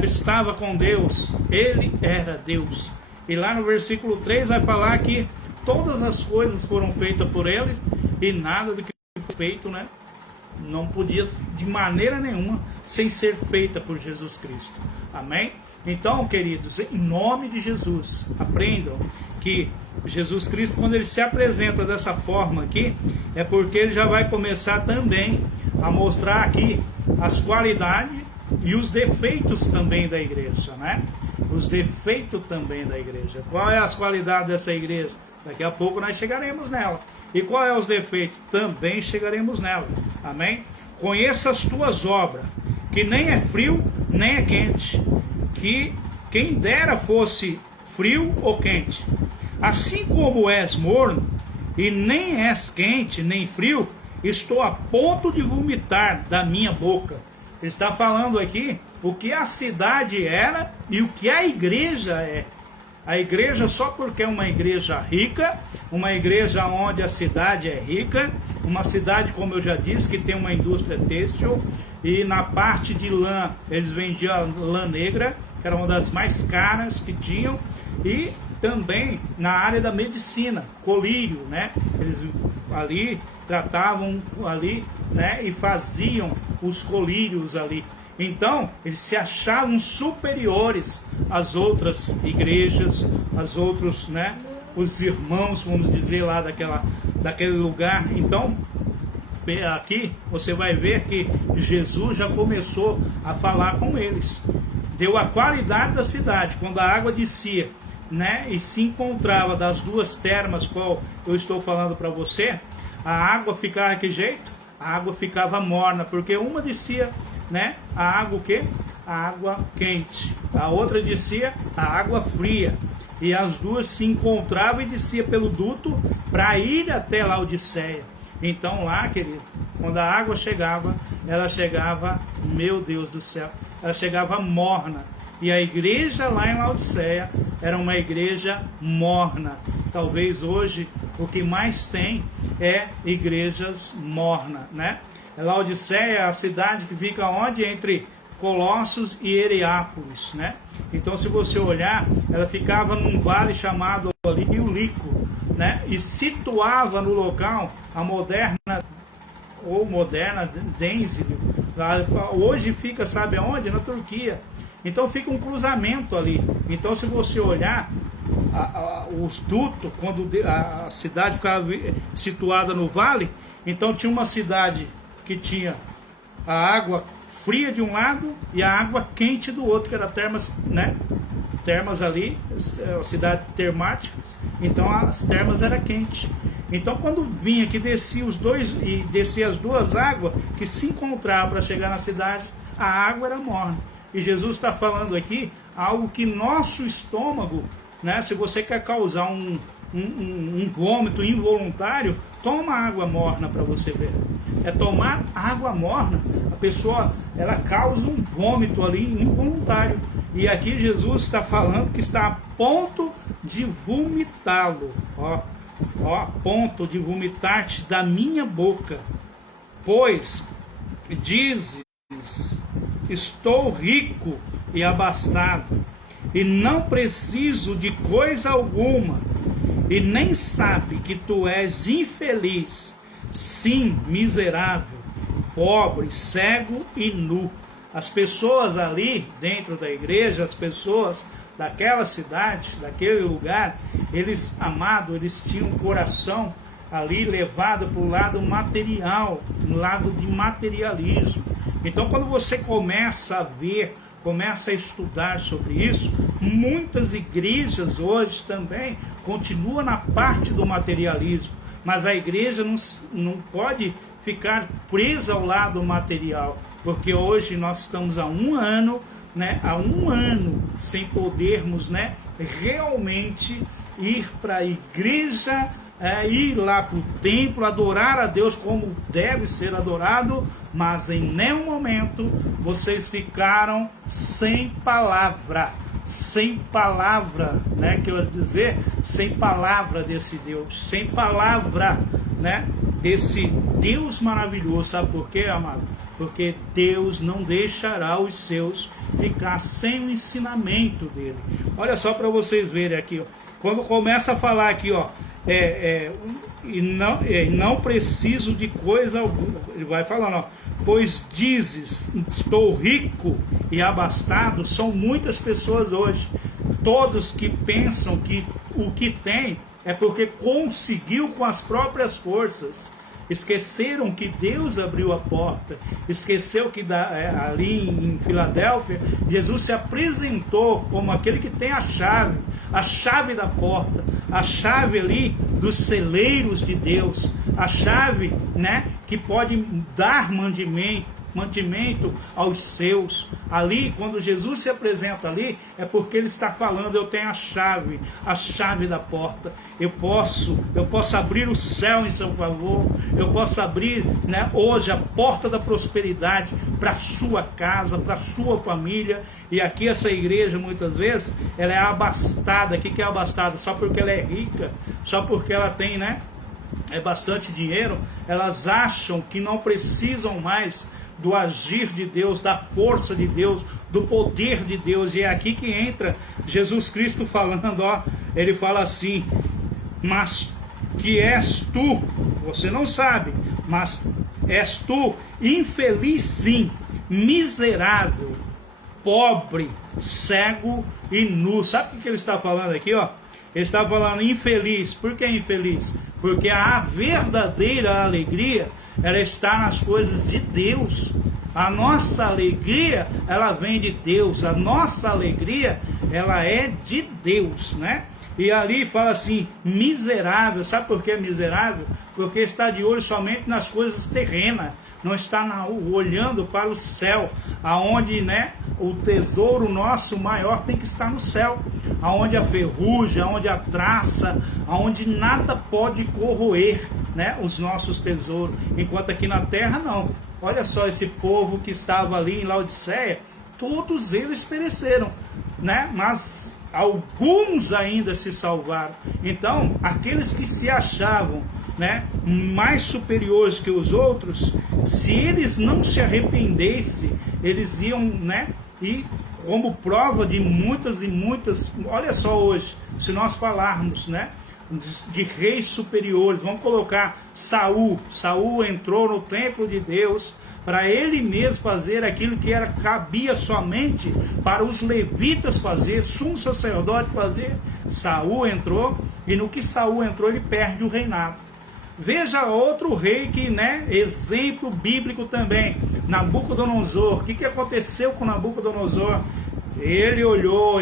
estava com Deus, ele era Deus. E lá no versículo 3 vai falar que todas as coisas foram feitas por ele, e nada do que foi feito, né, não podia de maneira nenhuma sem ser feita por Jesus Cristo. Amém? Então, queridos, em nome de Jesus, aprendam que Jesus Cristo, quando ele se apresenta dessa forma aqui, é porque ele já vai começar também a mostrar aqui as qualidades e os defeitos também da igreja, né? Os defeitos também da igreja. Qual é as qualidades dessa igreja? Daqui a pouco nós chegaremos nela. E qual é os defeitos? Também chegaremos nela. Amém? Conheça as tuas obras, que nem é frio, nem é quente. Que quem dera fosse frio ou quente. Assim como és morno, e nem és quente, nem frio, estou a ponto de vomitar da minha boca. Ele está falando aqui o que a cidade era e o que a igreja é. A igreja, só porque é uma igreja rica, uma igreja onde a cidade é rica, uma cidade, como eu já disse, que tem uma indústria têxtil, e na parte de lã, eles vendiam lã negra, que era uma das mais caras que tinham, e também na área da medicina, colírio, né? Eles ali tratavam ali, né? E faziam os colírios ali. Então, eles se achavam superiores às outras igrejas, às outros, né? Os irmãos, vamos dizer, lá daquele lugar. Então, aqui você vai ver que Jesus já começou a falar com eles. Deu a qualidade da cidade, quando a água descia, né, e se encontrava das duas termas, qual eu estou falando para você, a água ficava de que jeito? A água ficava morna, porque uma descia, né, a água o quê? A água quente, a outra descia a água fria, e as duas se encontravam e descia pelo duto para ir até Laodiceia. Então lá, querido, quando a água chegava, ela chegava, meu Deus do céu, ela chegava morna. E a igreja lá em Laodiceia era uma igreja morna. Talvez hoje o que mais tem é igrejas mornas, né? Laodiceia é a cidade que fica onde? Entre Colossos e Hierápolis, né? Então, se você olhar, ela ficava num vale chamado ali Rio Lico, né? E situava no local a moderna Denizli. Hoje fica, sabe aonde? Na Turquia. Então fica um cruzamento ali. Então, se você olhar os dutos, quando a cidade ficava situada no vale, então tinha uma cidade que tinha a água fria de um lado e a água quente do outro, que era termas, né? Termas ali, cidades termáticas. Então as termas eram quentes. Então, quando vinha que descia os dois e descia as duas águas que se encontravam para chegar na cidade, a água era morna. E Jesus está falando aqui algo que nosso estômago, né? Se você quer causar um vômito involuntário, toma água morna para você ver. É tomar água morna, a pessoa ela causa um vômito ali involuntário. E aqui Jesus está falando que está a ponto de vomitá-lo. Ó, ponto de vomitar-te da minha boca, pois dizes: estou rico e abastado, e não preciso de coisa alguma, e nem sabe que tu és infeliz, sim, miserável, pobre, cego e nu. As pessoas ali dentro da igreja, as pessoas daquela cidade, daquele lugar, eles, amados, eles tinham um coração ali levado para o lado material, no lado de materialismo. Então, quando você começa a ver, começa a estudar sobre isso, muitas igrejas hoje também continuam na parte do materialismo, mas a igreja não pode ficar presa ao lado material, porque hoje nós estamos há um ano, né, há um ano sem podermos, né, realmente ir para a igreja, ir lá para o templo, adorar a Deus como deve ser adorado, mas em nenhum momento vocês ficaram sem palavra, né, que eu ia dizer, sem palavra desse Deus, sem palavra, né, desse Deus maravilhoso. Sabe por quê, amado? Porque Deus não deixará os seus ficar sem o ensinamento dele. Olha só para vocês verem aqui, ó. Quando começa a falar aqui, ó, não preciso de coisa alguma, ele vai falando, ó, pois dizes, estou rico e abastado. São muitas pessoas hoje, todos que pensam que o que tem é porque conseguiu com as próprias forças. Esqueceram que Deus abriu a porta, esqueceu que ali em Filadélfia, Jesus se apresentou como aquele que tem a chave da porta, a chave ali dos celeiros de Deus, a chave, né, que pode dar mandamento, mantimento aos seus. Ali, quando Jesus se apresenta ali, é porque ele está falando: eu tenho a chave da porta. Eu posso abrir o céu em seu favor. Eu posso abrir, né, hoje a porta da prosperidade para a sua casa, para a sua família. E aqui essa igreja, muitas vezes, ela é abastada. O que é abastada? Só porque ela é rica, só porque ela tem, né, bastante dinheiro. Elas acham que não precisam mais do agir de Deus, da força de Deus, do poder de Deus. E é aqui que entra Jesus Cristo falando, ó, ele fala assim: mas que és tu, você não sabe, mas és tu infeliz sim, miserável, pobre, cego e nu. Sabe o que ele está falando aqui, ó? Ele está falando infeliz. Por que infeliz? Porque a verdadeira alegria, ela está nas coisas de Deus. A nossa alegria, ela vem de Deus. A nossa alegria, ela é de Deus, né? E ali fala assim, miserável. Sabe por que miserável? Porque está de olho somente nas coisas terrenas. Não está olhando para o céu, aonde, né, o tesouro nosso maior tem que estar no céu, aonde a ferrugem, aonde a traça, aonde nada pode corroer, né, os nossos tesouros, enquanto aqui na terra não. Olha só esse povo que estava ali em Laodiceia, todos eles pereceram, né, mas alguns ainda se salvaram. Então, aqueles que se achavam, né, mais superiores que os outros, se eles não se arrependessem, eles iam, né, e como prova de muitas e muitas, olha só hoje, se nós falarmos, né, de reis superiores, vamos colocar Saul entrou no templo de Deus para ele mesmo fazer aquilo que cabia somente para os levitas fazer, sumo sacerdote fazer. Saul entrou, e no que Saul entrou, ele perde o reinado. Veja outro rei que, né, exemplo bíblico também, Nabucodonosor. O que aconteceu com Nabucodonosor? Ele olhou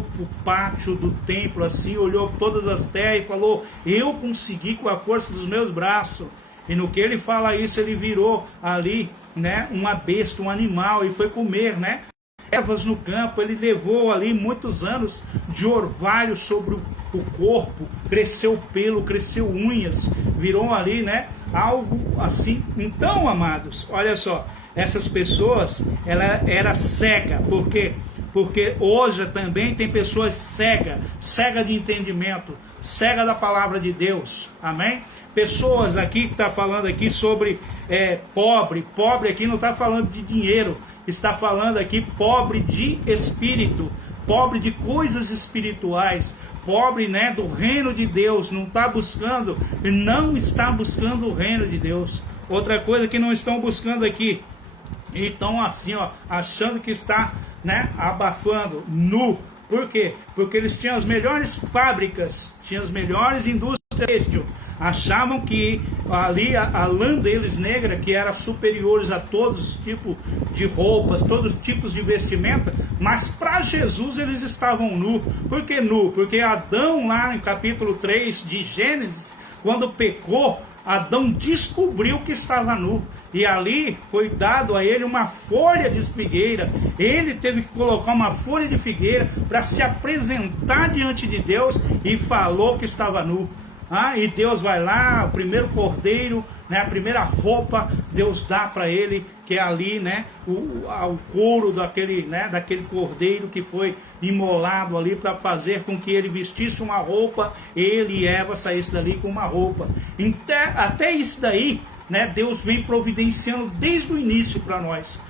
para o pátio do templo, assim, olhou todas as terras e falou: eu consegui com a força dos meus braços. E no que ele fala isso, ele virou ali, né, uma besta, um animal, e foi comer, né, ervas no campo. Ele levou ali muitos anos de orvalho sobre o corpo, cresceu pelo, cresceu unhas, virou ali, né, algo assim. Então, amados, olha só, essas pessoas, ela era cega. Por quê? Porque hoje também tem pessoas cega de entendimento, cega da palavra de Deus, amém? Pessoas aqui que está falando aqui sobre pobre aqui não está falando de dinheiro, está falando aqui pobre de espírito, pobre de coisas espirituais, pobre, né, do reino de Deus, não está buscando o reino de Deus. Outra coisa que não estão buscando aqui, e estão assim, ó, achando que está, né, abafando, nu. Por quê? Porque eles tinham as melhores fábricas, tinham as melhores indústrias têxtil, achavam que ali a lã deles negra, que era superiores a todos os tipos de roupas, todos os tipos de vestimenta, mas para Jesus eles estavam nu. Por que nu? Porque Adão, lá no capítulo 3 de Gênesis, quando pecou, Adão descobriu que estava nu. E ali foi dado a ele uma folha de figueira. Ele teve que colocar uma folha de figueira para se apresentar diante de Deus, e falou que estava nu. E Deus vai lá, o primeiro cordeiro, né, a primeira roupa, Deus dá para ele, que é ali, né, o couro daquele, né, daquele cordeiro que foi imolado ali, para fazer com que ele vestisse uma roupa, ele e Eva saíssem dali com uma roupa. Até isso daí, né, Deus vem providenciando desde o início para nós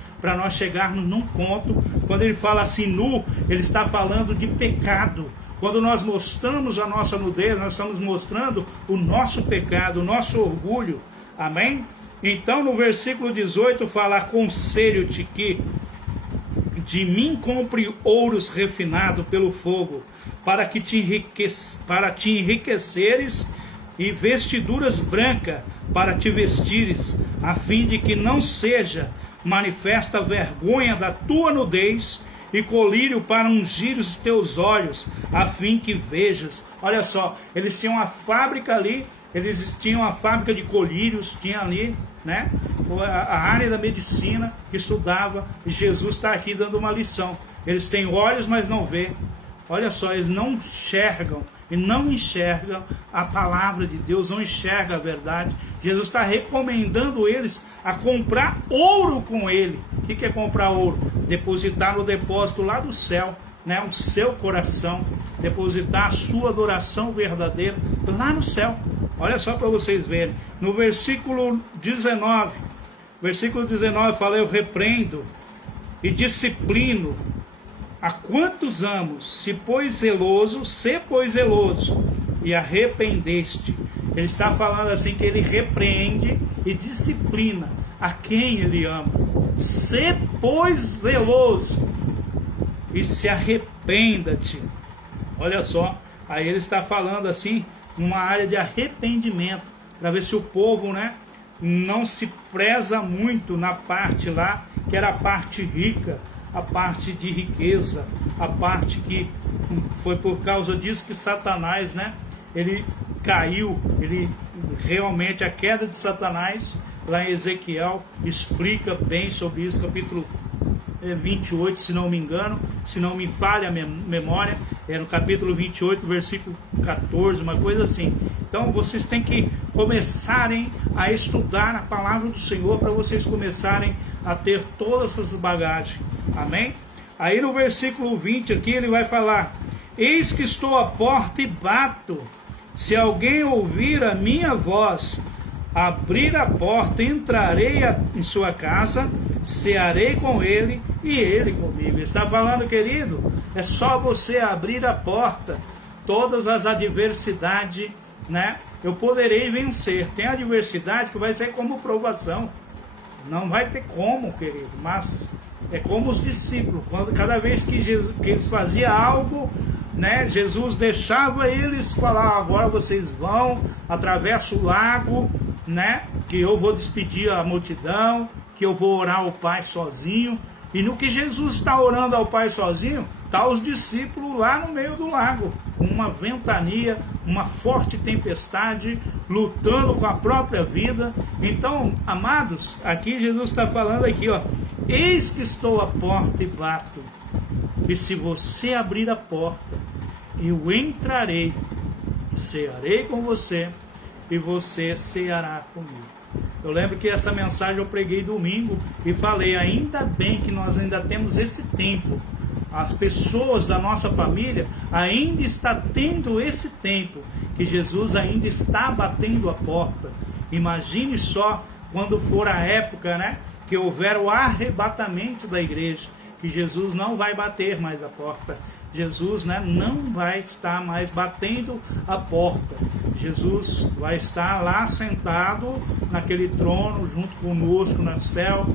chegarmos num ponto. Quando ele fala assim nu, ele está falando de pecado. Quando nós mostramos a nossa nudez, nós estamos mostrando o nosso pecado, o nosso orgulho. Amém? Então no versículo 18 fala: aconselho-te que de mim compre ouros refinado pelo fogo, para te enriqueceres, e vestiduras brancas para te vestires, a fim de que não seja manifesta a vergonha da tua nudez, e colírio para ungir os teus olhos, a fim que vejas. Olha só, eles tinham uma fábrica ali, eles tinham uma fábrica de colírios, tinha ali, né? A área da medicina que estudava, e Jesus está aqui dando uma lição. Eles têm olhos, mas não vê. Olha só, eles não enxergam, e não enxergam a palavra de Deus, não enxergam a verdade. Jesus está recomendando eles a comprar ouro com ele. O que é comprar ouro? Depositar no depósito lá do céu, né? O seu coração, depositar a sua adoração verdadeira lá no céu. Olha só para vocês verem. No versículo 19 fala: eu repreendo e disciplino a quantos amo, se pois zeloso e arrependeste. Ele está falando assim que ele repreende e disciplina a quem ele ama. Se pois zeloso e se arrependa-te. Olha só, aí ele está falando assim, numa área de arrependimento, para ver se o povo, né, não se preza muito na parte lá, que era a parte rica, a parte de riqueza, a parte que foi por causa disso que Satanás, né, ele caiu, ele realmente, a queda de Satanás, lá em Ezequiel, explica bem sobre isso, capítulo 28, se não me engano, se não me falha a memória, é no capítulo 28, versículo 14, uma coisa assim. Então vocês têm que começarem a estudar a palavra do Senhor, para vocês começarem a ter todas essas bagagens, amém? Aí no versículo 20 aqui ele vai falar: eis que estou à porta e bato, se alguém ouvir a minha voz, abrir a porta, entrarei em sua casa, cearei com ele e ele comigo. Está falando, querido, é só você abrir a porta. Todas as adversidades, né, eu poderei vencer. Tem adversidade que vai ser como provação, não vai ter como, querido, mas é como os discípulos, cada vez que eles faziam algo, né, Jesus deixava eles falar: agora vocês vão, atravessa o lago, né, que eu vou despedir a multidão, que eu vou orar ao Pai sozinho. E no que Jesus está orando ao Pai sozinho, está os discípulos lá no meio do lago, com uma ventania, uma forte tempestade, lutando com a própria vida. Então, amados, aqui Jesus está falando aqui, ó: eis que estou à porta e bato, e se você abrir a porta, eu entrarei, cearei com você, e você ceará comigo. Eu lembro que essa mensagem eu preguei domingo e falei: ainda bem que nós ainda temos esse tempo. As pessoas da nossa família ainda estão tendo esse tempo, que Jesus ainda está batendo a porta. Imagine só quando for a época, né, que houver o arrebatamento da igreja, que Jesus não vai bater mais a porta. Jesus, né, não vai estar mais batendo a porta. Jesus vai estar lá sentado naquele trono junto conosco no céu.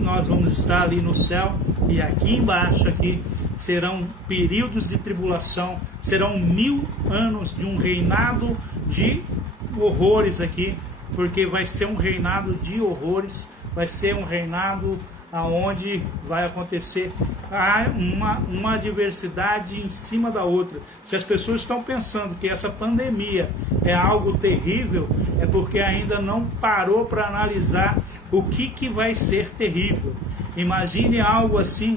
Nós vamos estar ali no céu, e aqui embaixo aqui serão períodos de tribulação, serão 1000 anos de um reinado de horrores aqui, porque vai ser um reinado de horrores, vai ser um reinado aonde vai acontecer uma adversidade em cima da outra. Se as pessoas estão pensando que essa pandemia é algo terrível, é porque ainda não parou para analisar o que vai ser terrível. Imagine algo assim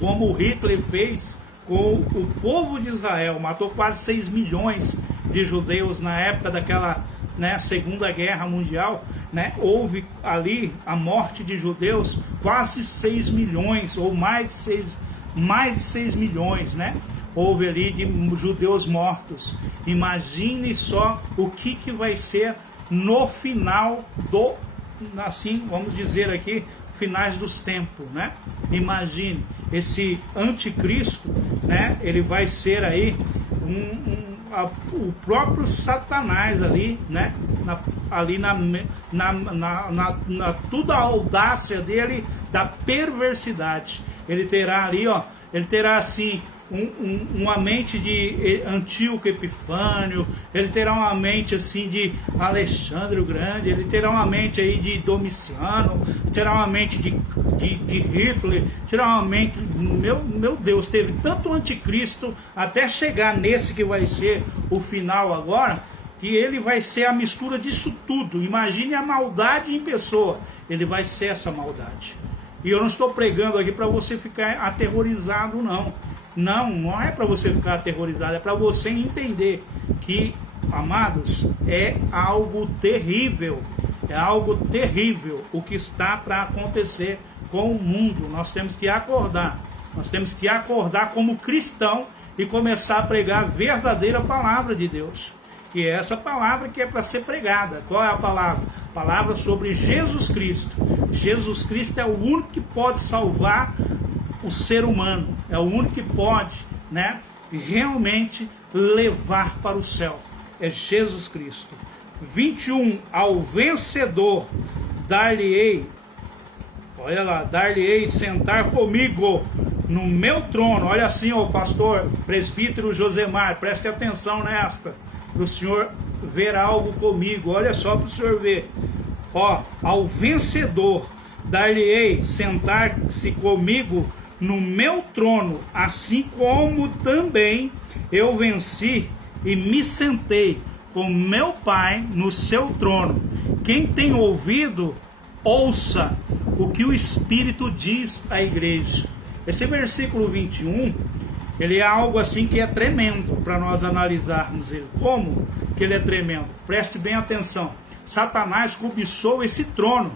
como o Hitler fez com o povo de Israel, matou quase 6 milhões de judeus na época daquela, né, Segunda Guerra Mundial, né? Houve ali a morte de judeus, quase 6 milhões, ou mais de 6 milhões, né? Houve ali de judeus mortos. Imagine só o que vai ser no final do, assim, vamos dizer aqui, finais dos tempos, né? Imagine, esse anticristo, né? Ele vai ser aí o próprio Satanás ali, né? Toda a audácia dele, da perversidade. Ele terá ali, ó, ele terá assim uma mente de Antíoco Epifânio, ele terá uma mente assim de Alexandre o Grande, ele terá uma mente aí de Domiciano, terá uma mente de Hitler, terá uma mente, meu Deus, teve tanto anticristo até chegar nesse que vai ser o final agora, que ele vai ser a mistura disso tudo. Imagine a maldade em pessoa. Ele vai ser essa maldade. E eu não estou pregando aqui para você ficar aterrorizado, não. Não é para você ficar aterrorizado, é para você entender que, amados, é algo terrível. É algo terrível o que está para acontecer com o mundo. Nós temos que acordar. Nós temos que acordar como cristão e começar a pregar a verdadeira palavra de Deus. Que é essa palavra que é para ser pregada. Qual é a palavra? Palavra sobre Jesus Cristo. Jesus Cristo é o único que pode salvar o ser humano. É o único que pode, né, realmente levar para o céu. É Jesus Cristo. 21. Ao vencedor dar-lhe-ei, olha lá, dar-lhe-ei sentar comigo no meu trono. Olha assim, ó, pastor, presbítero Josemar, preste atenção nesta, para o senhor ver algo comigo. Olha só para o senhor ver. Ó, ao vencedor dar-lhe-ei sentar-se comigo no meu trono, assim como também eu venci e me sentei com meu Pai no seu trono. Quem tem ouvido, ouça o que o Espírito diz à igreja. Esse versículo 21, ele é algo assim que é tremendo para nós analisarmos ele. Como que ele é tremendo? Preste bem atenção. Satanás cobiçou esse trono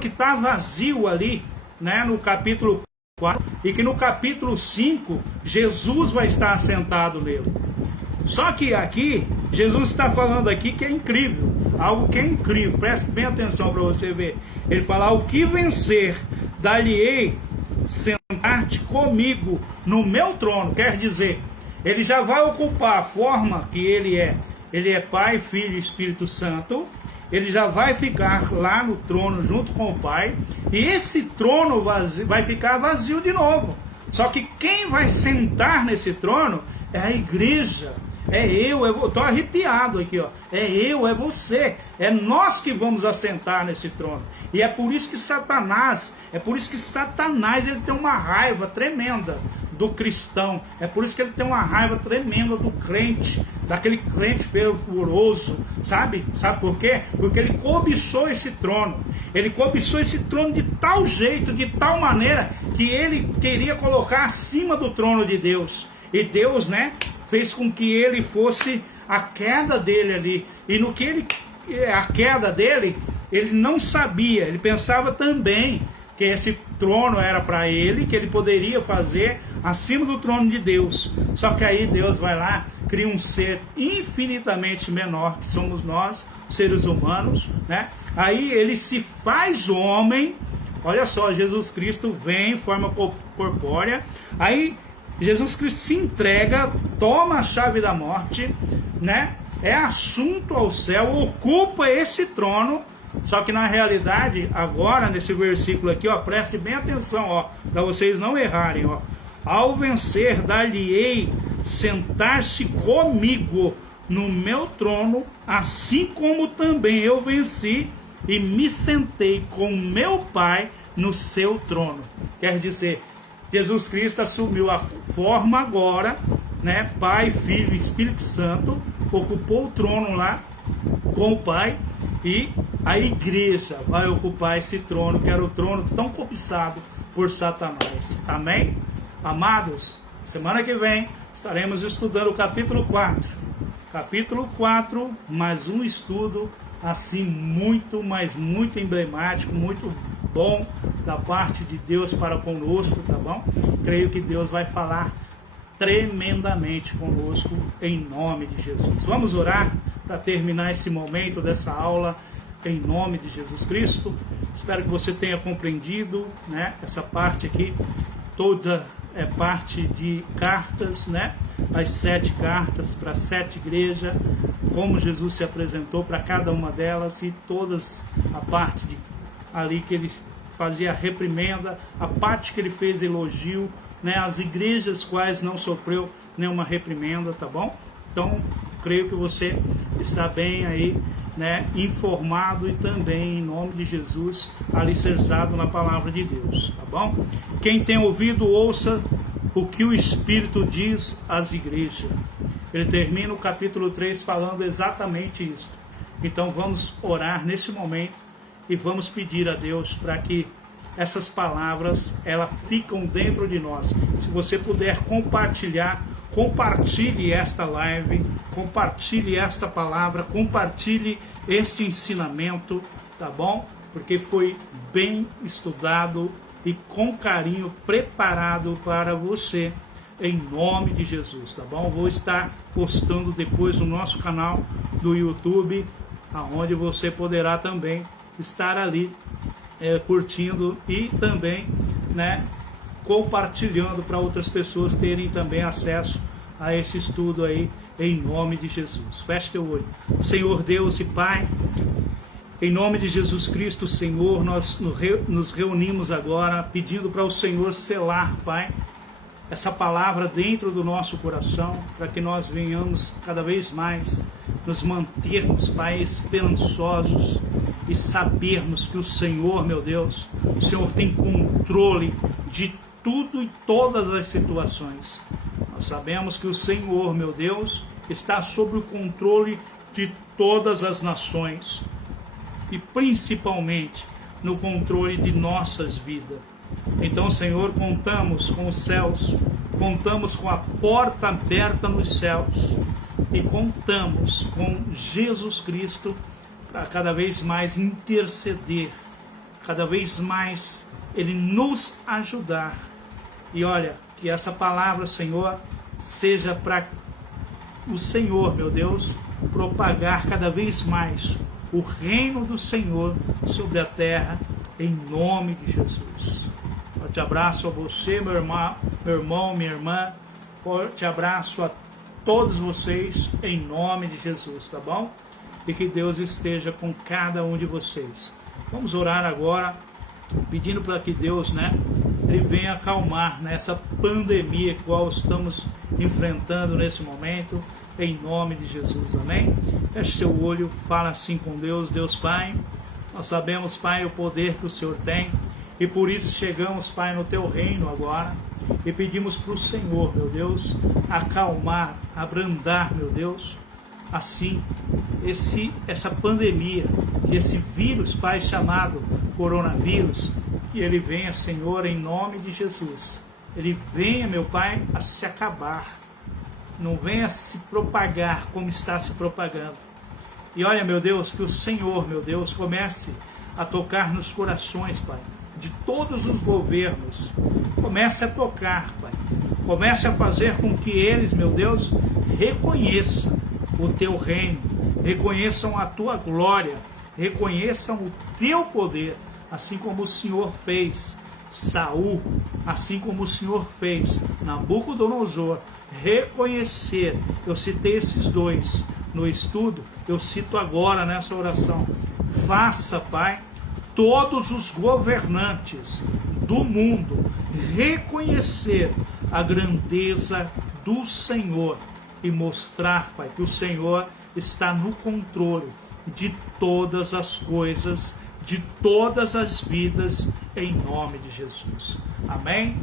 que está vazio ali, né, no capítulo 4, e que no capítulo 5, Jesus vai estar assentado nele. Só que aqui, Jesus está falando aqui que é incrível, algo que é incrível, preste bem atenção para você ver. Ele fala, o que vencer, dar-lhe-ei sentar-te comigo no meu trono. Quer dizer, ele já vai ocupar a forma que ele é Pai, Filho e Espírito Santo. Ele já vai ficar lá no trono junto com o Pai, e esse trono vai ficar vazio de novo. Só que quem vai sentar nesse trono é a igreja. É eu estou arrepiado aqui, ó. É eu, é você, é nós que vamos assentar nesse trono. E é por isso que Satanás ele tem uma raiva tremenda do cristão. É por isso que ele tem uma raiva tremenda do crente, daquele crente fervoroso, sabe? Sabe por quê? Porque ele cobiçou esse trono. Ele cobiçou esse trono de tal jeito, de tal maneira, que ele queria colocar acima do trono de Deus. E Deus, né, fez com que ele fosse a queda dele ali. E no que a queda dele, ele não sabia, ele pensava também que esse trono era para ele, que ele poderia fazer acima do trono de Deus. Só que aí Deus vai lá, cria um ser infinitamente menor, que somos nós, seres humanos, né? Aí ele se faz homem. Olha só, Jesus Cristo vem em forma corpórea. Aí Jesus Cristo se entrega, toma a chave da morte, né? É assunto ao céu, ocupa esse trono. Só que na realidade, agora nesse versículo aqui, ó, preste bem atenção, ó, para vocês não errarem, ó. Ao vencer, dar-lhe-ei sentar-se comigo no meu trono, assim como também eu venci e me sentei com meu Pai no seu trono. Quer dizer, Jesus Cristo assumiu a forma agora, né? Pai, Filho e Espírito Santo, ocupou o trono lá com o Pai, e a igreja vai ocupar esse trono, que era o trono tão cobiçado por Satanás. Amém? Amados, semana que vem estaremos estudando o capítulo 4. Capítulo 4, mais um estudo assim muito, mas muito emblemático, muito bom da parte de Deus para conosco, tá bom? Creio que Deus vai falar tremendamente conosco em nome de Jesus. Vamos orar para terminar esse momento dessa aula em nome de Jesus Cristo. Espero que você tenha compreendido, né? Essa parte aqui toda é parte de cartas, né? As 7 cartas para 7 igrejas, como Jesus se apresentou para cada uma delas, e todas a parte de ali que ele fazia reprimenda, a parte que ele fez elogio, né? As igrejas quais não sofreu nenhuma reprimenda, tá bom? Então, creio que você está bem aí, né, informado, e também em nome de Jesus alicerçado na palavra de Deus, tá bom? Quem tem ouvido, ouça o que o Espírito diz às igrejas. Ele termina o capítulo 3 falando exatamente isso. Então vamos orar nesse momento e vamos pedir a Deus para que essas palavras, elas ficam dentro de nós. Se você puder compartilhar, compartilhe esta live, compartilhe esta palavra, compartilhe este ensinamento, tá bom? Porque foi bem estudado e com carinho preparado para você, em nome de Jesus, tá bom? Vou estar postando depois no nosso canal do YouTube, aonde você poderá também estar ali curtindo e também, né, compartilhando para outras pessoas terem também acesso a esse estudo aí, em nome de Jesus. Feche teu olho. Senhor Deus e Pai, em nome de Jesus Cristo, Senhor, nós nos reunimos agora pedindo para o Senhor selar, Pai, essa palavra dentro do nosso coração, para que nós venhamos cada vez mais nos mantermos, Pai, esperançosos e sabermos que o Senhor, meu Deus, o Senhor tem controle de tudo e todas as situações. Nós sabemos que o Senhor, meu Deus, está sob o controle de todas as nações e principalmente no controle de nossas vidas. Então, Senhor, contamos com os céus, contamos com a porta aberta nos céus e contamos com Jesus Cristo para cada vez mais interceder, cada vez mais Ele nos ajudar. E olha, que essa palavra, Senhor, seja para o Senhor, meu Deus, propagar cada vez mais o reino do Senhor sobre a terra, em nome de Jesus. Forte abraço a você, meu irmão, minha irmã. Forte abraço a todos vocês, em nome de Jesus, tá bom? E que Deus esteja com cada um de vocês. Vamos orar agora, pedindo para que Deus, né, Ele venha acalmar nessa pandemia que qual estamos enfrentando nesse momento, em nome de Jesus, amém? Feche seu olho, fala assim com Deus. Deus Pai, nós sabemos, Pai, o poder que o Senhor tem, e por isso chegamos, Pai, no Teu reino agora, e pedimos para o Senhor, meu Deus, acalmar, abrandar, meu Deus, assim, essa pandemia, esse vírus, Pai, chamado coronavírus, que ele venha, Senhor, em nome de Jesus, ele venha, meu Pai, a se acabar, não venha a se propagar como está se propagando. E olha, meu Deus, que o Senhor, meu Deus, comece a tocar nos corações, Pai, de todos os governos. Comece a tocar, Pai. Comece a fazer com que eles, meu Deus, reconheçam o Teu reino, reconheçam a Tua glória, reconheçam o Teu poder, assim como o Senhor fez Saul, assim como o Senhor fez Nabucodonosor, reconhecer. Eu citei esses dois no estudo, eu cito agora nessa oração. Faça, Pai, todos os governantes do mundo reconhecer a grandeza do Senhor e mostrar, Pai, que o Senhor está no controle de todas as coisas, de todas as vidas, em nome de Jesus. Amém?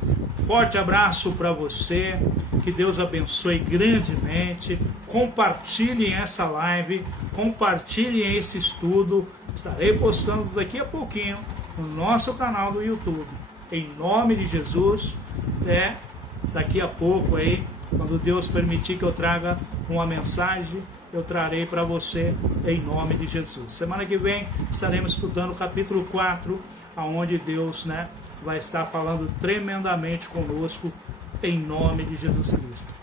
Forte abraço para você, que Deus abençoe grandemente. Compartilhem essa live, compartilhem esse estudo. Estarei postando daqui a pouquinho no nosso canal do YouTube. Em nome de Jesus, até daqui a pouco aí, quando Deus permitir que eu traga uma mensagem, eu trarei para você, em nome de Jesus. Semana que vem estaremos estudando o capítulo 4, onde Deus, né, vai estar falando tremendamente conosco, em nome de Jesus Cristo.